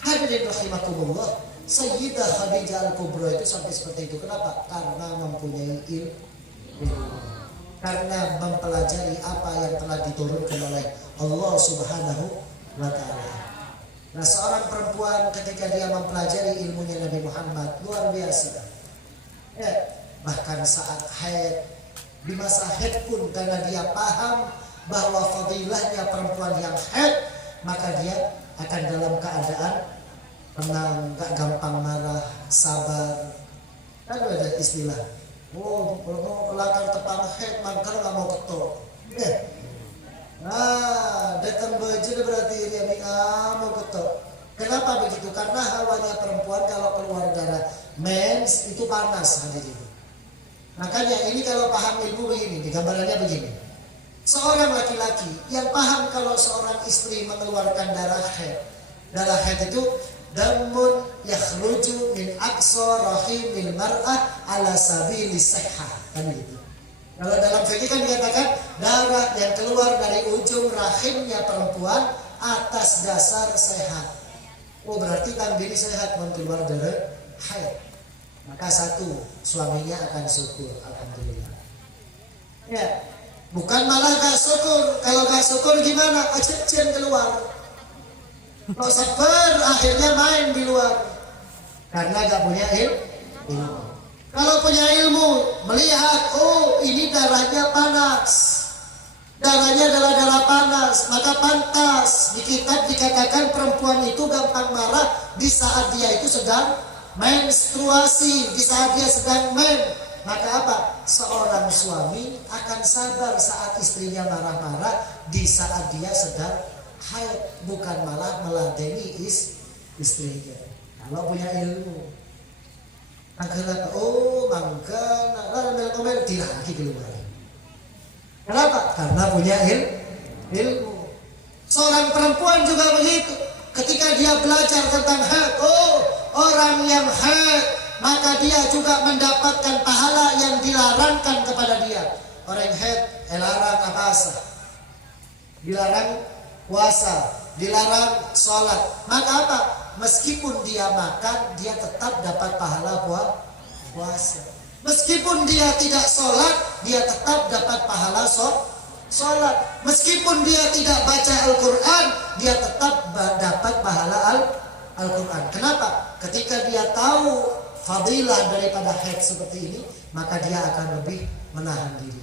Hadirin rahimakumullah, Sayyidah Khadijah Al-Kubra itu sampai seperti itu. Kenapa? Karena mempunyai ilmu. Karena mempelajari apa yang telah diturunkan oleh Allah Subhanahu wa Ta'ala. Nah, seorang perempuan ketika dia mempelajari ilmunya Nabi Muhammad, luar biasa. Ya, bahkan saat haid, di masa haid pun karena dia paham bahwa fadilahnya perempuan yang haid, maka dia akan dalam keadaan tenang, gak gampang marah, sabar. Kan ada istilah, oh kalau mau kelakar tepang haid, maka gak mau ketok. Nah, datang baju berarti dia mau ketok. Kenapa begitu? Karena hawanya perempuan kalau keluar darah mens itu panas hadirin. Makanya ini kalau paham ilmu begini, gambarannya begini. Seorang laki-laki yang paham kalau seorang istri mengeluarkan darah haid. Darah haid itu damun yakhruju min aqsa rahimil mar'ah ala sabili sihhah. Kan gitu. Kalau dalam fikih kan dikatakan darah yang keluar dari ujung rahimnya perempuan atas dasar sehat. Oh berarti kan diri sehat keluar darah haid. Maka satu, suaminya akan syukur, alhamdulillah. Ya, bukan malah gak syukur. Kalau gak syukur gimana? Acet-cen keluar. Kalau sabar akhirnya main di luar. Karena gak punya ilmu. Kalau punya ilmu, melihat, oh ini darahnya panas. Darahnya adalah darah panas, maka pantas. Di kitab dikatakan perempuan itu gampang marah di saat dia itu sedang menstruasi, di saat dia sedang maka apa? Seorang suami akan sabar saat istrinya marah-marah di saat dia sedang haid, bukan malah meladeni istrinya. Kalau punya ilmu. Kenapa? Oh, mangga ngomel diraki keluar. Kenapa? Karena punya ilmu. Seorang perempuan juga begitu. Ketika dia belajar tentang haid, orang yang haid, maka dia juga mendapatkan pahala yang dilarangkan kepada dia. Orang yang haid dilarang puasa, dilarang puasa, dilarang sholat. Maka apa? Meskipun dia makan, dia tetap dapat pahala puasa. Meskipun dia tidak sholat, dia tetap dapat pahala sholat. Meskipun dia tidak baca Al-Quran, dia tetap dapat pahala Al-Quran. Kenapa? Ketika dia tahu fadilah daripada haid seperti ini, maka dia akan lebih menahan diri.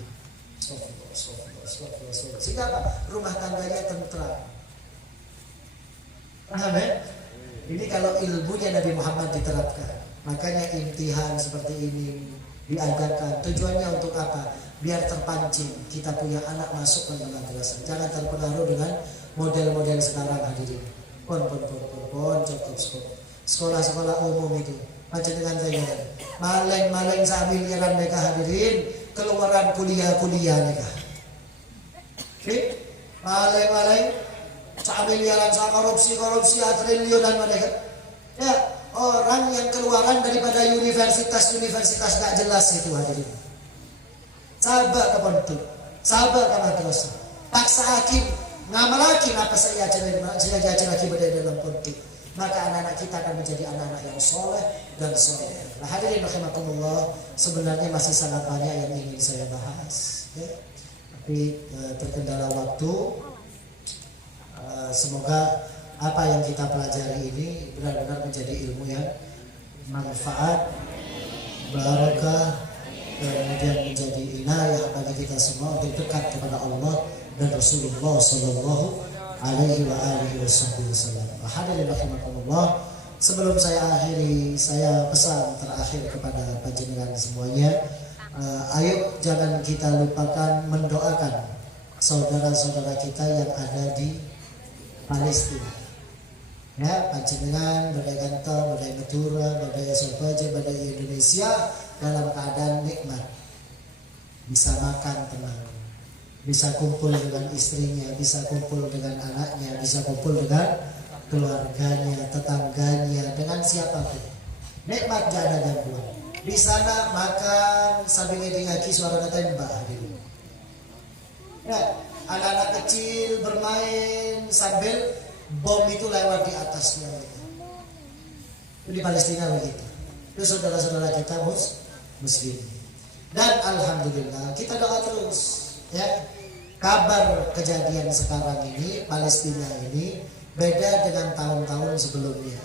Sehingga apa? Rumah tangganya tentram. Paham ya? Ini kalau ilmunya Nabi Muhammad diterapkan. Makanya imtihan seperti ini diadakan. Tujuannya untuk apa? Biar terpancing kita punya anak masuk ke madrasah. Jangan terpengaruh dengan model-model sekarang hadirin. Cukup. Sekolah-sekolah umum itu. Macam dengan saya. Maleng-maleng sambil jalan mereka hadirin. Keluaran kuliah mereka. Oke? Maleng-maleng sambil jalan korupsi triliunan mereka. Ya, orang yang keluaran daripada universitas gak jelas itu hadirin. Sabar ke pondok, sabar ke madrasah. Paksa hakim ngamalakin apa saya ajar lagi berada dalam pondok. Maka anak-anak kita akan menjadi anak-anak yang soleh dan soleh. Nah, hadirin rahimakumullah, sebenarnya masih sangat banyak yang ingin saya bahas. Ya. Tapi terkendala waktu. Semoga apa yang kita pelajari ini benar-benar menjadi ilmu yang manfaat, barakah, kemudian menjadi inayah bagi kita semua untuk dekat kepada Allah dan Rasulullah Sallallahu Alaihi Wasallam. Hadirin rahimakumullah, sebelum saya akhiri, saya pesan terakhir kepada panjenengan semuanya. Ayo jangan kita lupakan mendoakan saudara-saudara kita yang ada di Palestina. Ya, panjenengan badai Ganta, badai Madura, badai Sobaja, badai Indonesia dalam keadaan nikmat, bisa makan tenang, bisa kumpul dengan istrinya, bisa kumpul dengan anaknya, bisa kumpul dengan keluarganya, tetangganya, dengan siapapun. Nikmat, gak ada gangguan. Di sana makan sambil ngedingaki suara tembak hadirin. Ya, anak-anak kecil bermain sambil bom itu lewat di atasnya. Itu di Palestina begitu. Itu saudara-saudara kita muslim. Dan alhamdulillah kita doa terus. Ya, kabar kejadian sekarang ini Palestina ini beda dengan tahun-tahun sebelumnya.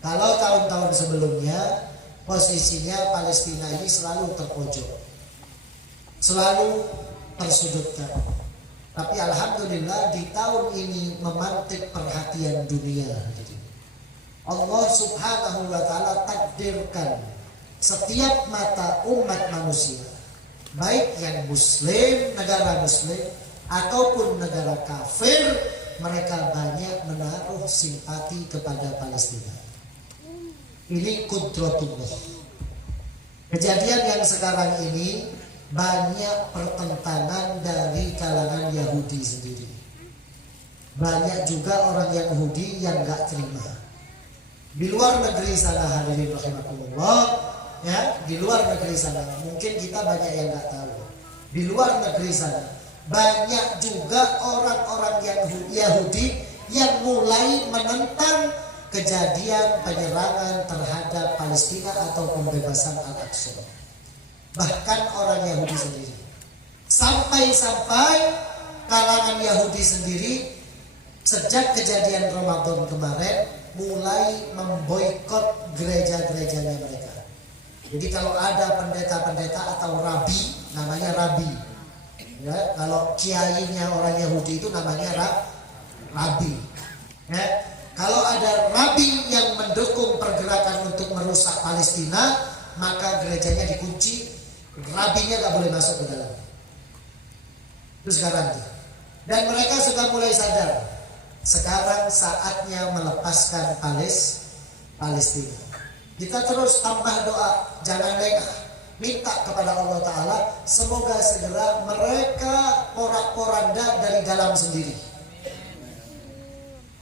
Kalau tahun-tahun sebelumnya posisinya Palestina ini selalu terpojok, selalu tersudutkan. Tapi alhamdulillah di tahun ini memantik perhatian dunia. Allah subhanahu wa ta'ala takdirkan setiap mata umat manusia, baik yang muslim, negara muslim, ataupun negara kafir, mereka banyak menaruh simpati kepada Palestina. Ini qudratullah. Kejadian yang sekarang ini banyak pertentangan dari kalangan Yahudi sendiri. Banyak juga orang Yahudi yang gak terima. Di luar negeri sana hadirin rahimakumullah, ya, di luar negeri sana mungkin kita banyak yang gak tahu. Di luar negeri sana banyak juga orang-orang Yahudi yang mulai menentang kejadian penyerangan terhadap Palestina atau pembebasan Al-Aqsa. Bahkan orang Yahudi sendiri, sampai-sampai kalangan Yahudi sendiri sejak kejadian Ramadan kemarin mulai memboikot gereja-gerejanya mereka. Jadi kalau ada pendeta-pendeta atau rabi, namanya rabi. Ya, kalau kiainya orang Yahudi itu namanya rabi. Ya, kalau ada rabi yang mendukung pergerakan untuk merusak Palestina, maka gerejanya dikunci. Rabinya gak boleh masuk ke dalam. Itu sekarang tuh. Dan mereka sudah mulai sadar, sekarang saatnya melepaskan Palestina. Kita terus tambah doa, jangan lengah, minta kepada Allah Ta'ala semoga segera mereka porak-poranda dari dalam sendiri.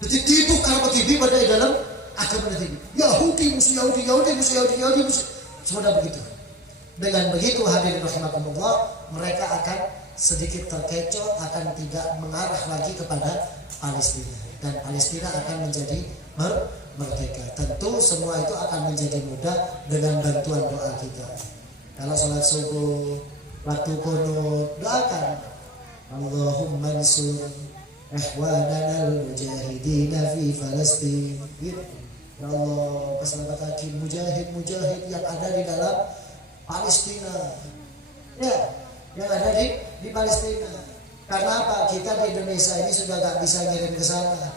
Jadi tipu kalau tipu pada dalam agama tipu. Yahudi musuh Yahudi, Yahudi musuh Yahudi, Yahudi musuh. Semuanya begitu. Dengan begitu hadirin rahimakumullah, mereka akan sedikit terkecoh, akan tidak mengarah lagi kepada Palestina, dan Palestina akan menjadi merdeka. Tentu semua itu akan menjadi mudah dengan bantuan doa kita. Kalau sholat subuh, waktu kunut, doakan Allahumma ansur ikhwanana al-mujahidina fi Palestin. Ya Allah, keselamatan mujahid-mujahid yang ada di dalam Palestina. Ya, yang ada di Palestina. Karena apa? Kita di Indonesia ini sudah gak bisa ngirim ke sana.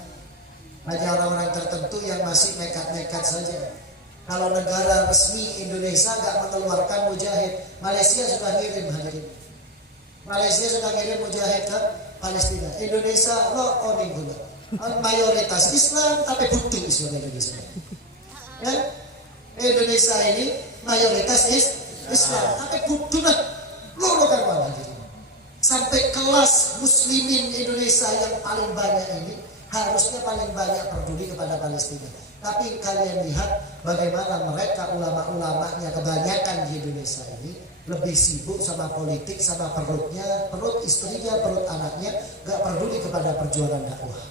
Hanya orang-orang tertentu yang masih nekat-nekat saja. Kalau negara resmi Indonesia gak mengeluarkan mujahid, Malaysia sudah ngirim hadirin. Malaysia sudah ngirim mujahid ke Palestina. Indonesia lo oning guna. Mayoritas Islam tapi butuh Islam Indonesia. Ya? Indonesia ini mayoritas Islam tapi butuh lah. Lo kan malah hadirin. Sampai kelas muslimin Indonesia yang paling banyak ini harusnya paling banyak peduli kepada Palestina. Tapi kalian lihat bagaimana mereka ulama-ulamanya kebanyakan di Indonesia ini lebih sibuk sama politik, sama perutnya, perut istrinya, perut anaknya, gak peduli kepada perjuangan dakwah.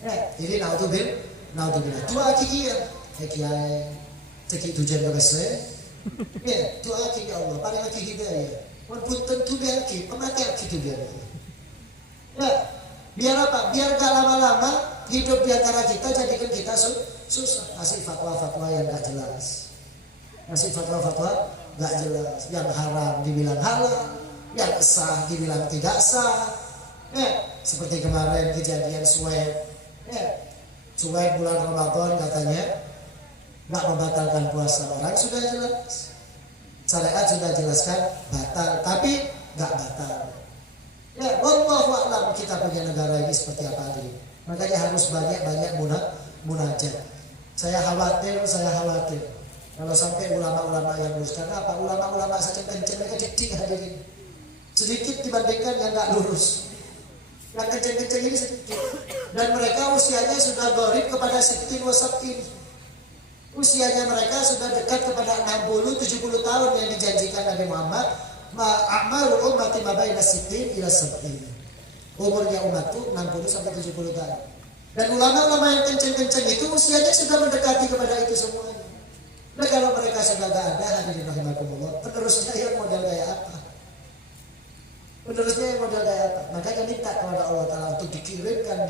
Ya, jadi naudzubillah. Doa kikian, kiai, cekik tujuan berese. Ya, doa ki ya Allah, paling lagi hidayah. Walaupun tentu dia lagi, pemati gitu dia. Ya, biar apa? Biar gak lama-lama hidup di antara kita jadikan kita susah. Kasih fatwa-fatwa yang gak jelas. Kasih fatwa-fatwa gak jelas. Yang haram dibilang halal, yang sah dibilang tidak sah. Ya, seperti kemarin kejadian swab. Ya, swab bulan Ramadan katanya gak membatalkan puasa orang, sudah jelas. Syariat sudah jelaskan batal, tapi gak batal. Ya, wallahu a'lam kita punya negara ini seperti apa ini. Makanya harus banyak-banyak munajat. Saya khawatir kalau sampai ulama-ulama yang lurus. Karena apa? Ulama-ulama saja kenceng mereka didik hadirin. Sedikit dibandingkan yang gak lurus. Yang kenceng-kenceng ini sedikit. Dan mereka usianya sudah gharib kepada 60 wa 70. Usianya mereka sudah dekat kepada 60-70 tahun yang dijanjikan Nabi Muhammad. Ma'amalu ummati mabaina sittin ila sab'in. Umurnya umatku 60 sampai 70 tahun. Dan ulama-ulama yang kenceng-kenceng itu usianya sudah mendekati kepada itu semuanya. Nah kalau mereka sudah gak ada, hadirin rahimakumullah, penerusnya yang modal kayak apa? Penerusnya yang modal kayak apa? Makanya minta kepada Allah Ta'ala untuk dikirimkan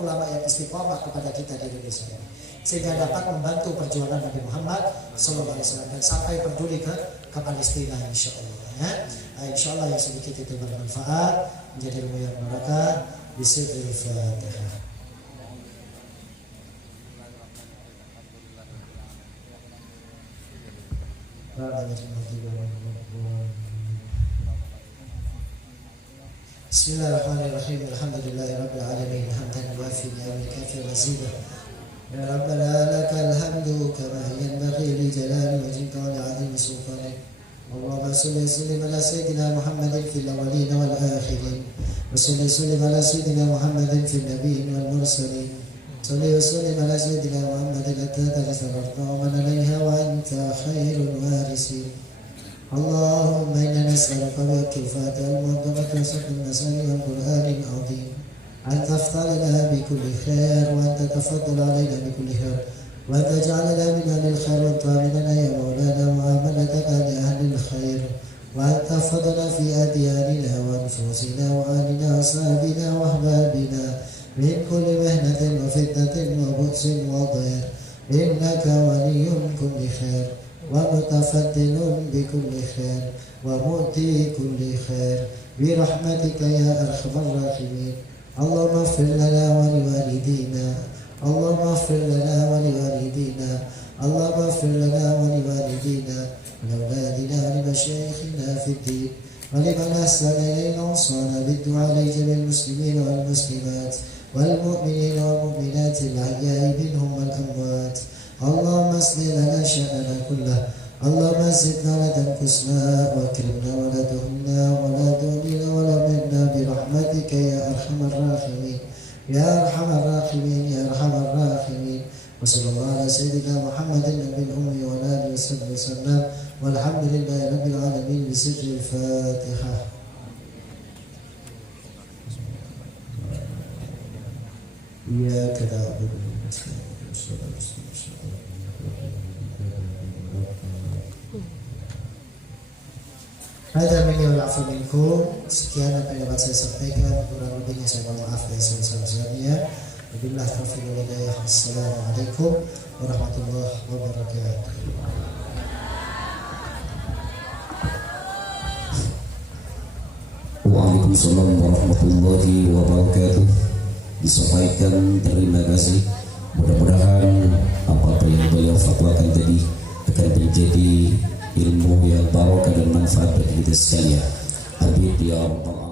ulama yang istiqomah kepada kita di Indonesia ini, sehingga dapat membantu perjuangan Nabi Muhammad SAW dan sampai peduli ke Palestina insyaallah. Ya. Insyaallah yang sedikit itu bermanfaat, menjadi ilmu yang barakah. Bismillahirrahmanirrahim. Bismillahirrahmanirrahim. Alhamdulillahirabbil alamin. Hamdan yuafi ni'amahu kafi mazidah. Ya Rabbana lakal hamdu kama yanbaghi li jalali wajhika wa li'azimi sultanik. Allahumma salli wa sallim ala sayyidina Muhammadin fil awwalin wal akhirin. Wa salli wa sallim ala sayyidina Muhammadin fil nabiyyin wal mursalin. Salli wa sallim ala sayyidina Muhammadin hatta tasarrafna wa man 'alayha wa anta khairul warisin. Allahumma inna nas'aluka bi kifati al-mu'tamati wa sahih al-masani wal Qur'anil 'azim. أن تفتح لنا بكل خير وأن تتفضل علينا بكل خير وأن تجعلنا من أهل الخير وأن تعاملنا يا مولانا معاملتك لأهل الخير وأن تحفظنا في أدياننا وأنفسنا وأهلنا وأصحابنا وأحبابنا من كل مهنة وفتنة وبؤس وضير إنك ولي كل خير ومتفضل بكل خير ومؤتي كل خير برحمتك يا أرحم الراحمين. اللهم اغفر لنا ولوالدينا اللهم اغفر لنا ولوالدينا اللهم اغفر لنا ولوالدينا ولأولادنا ولمشايخنا في الدين ولمن أحسن إلينا وصانا بالدعاء لجميع المسلمين والمسلمات والمؤمنين والمؤمنات الأحياء منهم والأموات. اللهم اصلح لنا شأننا كله. اللهم زدنا ولا تنقصنا واكرمنا ولا تهنا ولا تهنا ولا منا برحمتك يا أرحم الراحمين يا أرحم الراحمين يا أرحم الراحمين. وصلى الله على سيدنا محمد النبي الأمي وعلى آله وصحبه وسلم والحمد لله رب العالمين بسر الفاتحة. إياك نعبد Hada minni wal afu minkum. Sekian apa yang dapat saya sampaikan, kurang lebihnya saya mohon maaf dan sebesar-besarnya. Wabillahi taufiq wal hidayah. Assalamualaikum warahmatullahi wabarakatuh. Waalaikumsalam warahmatullahi wabarakatuh. Disampaikan terima kasih. Mudah-mudahan apa yang beliau fatwakan tadi akan menjadi ilmu yang barokah dan manfaat bagi kita sekalian. Amin ya rabbal alamin.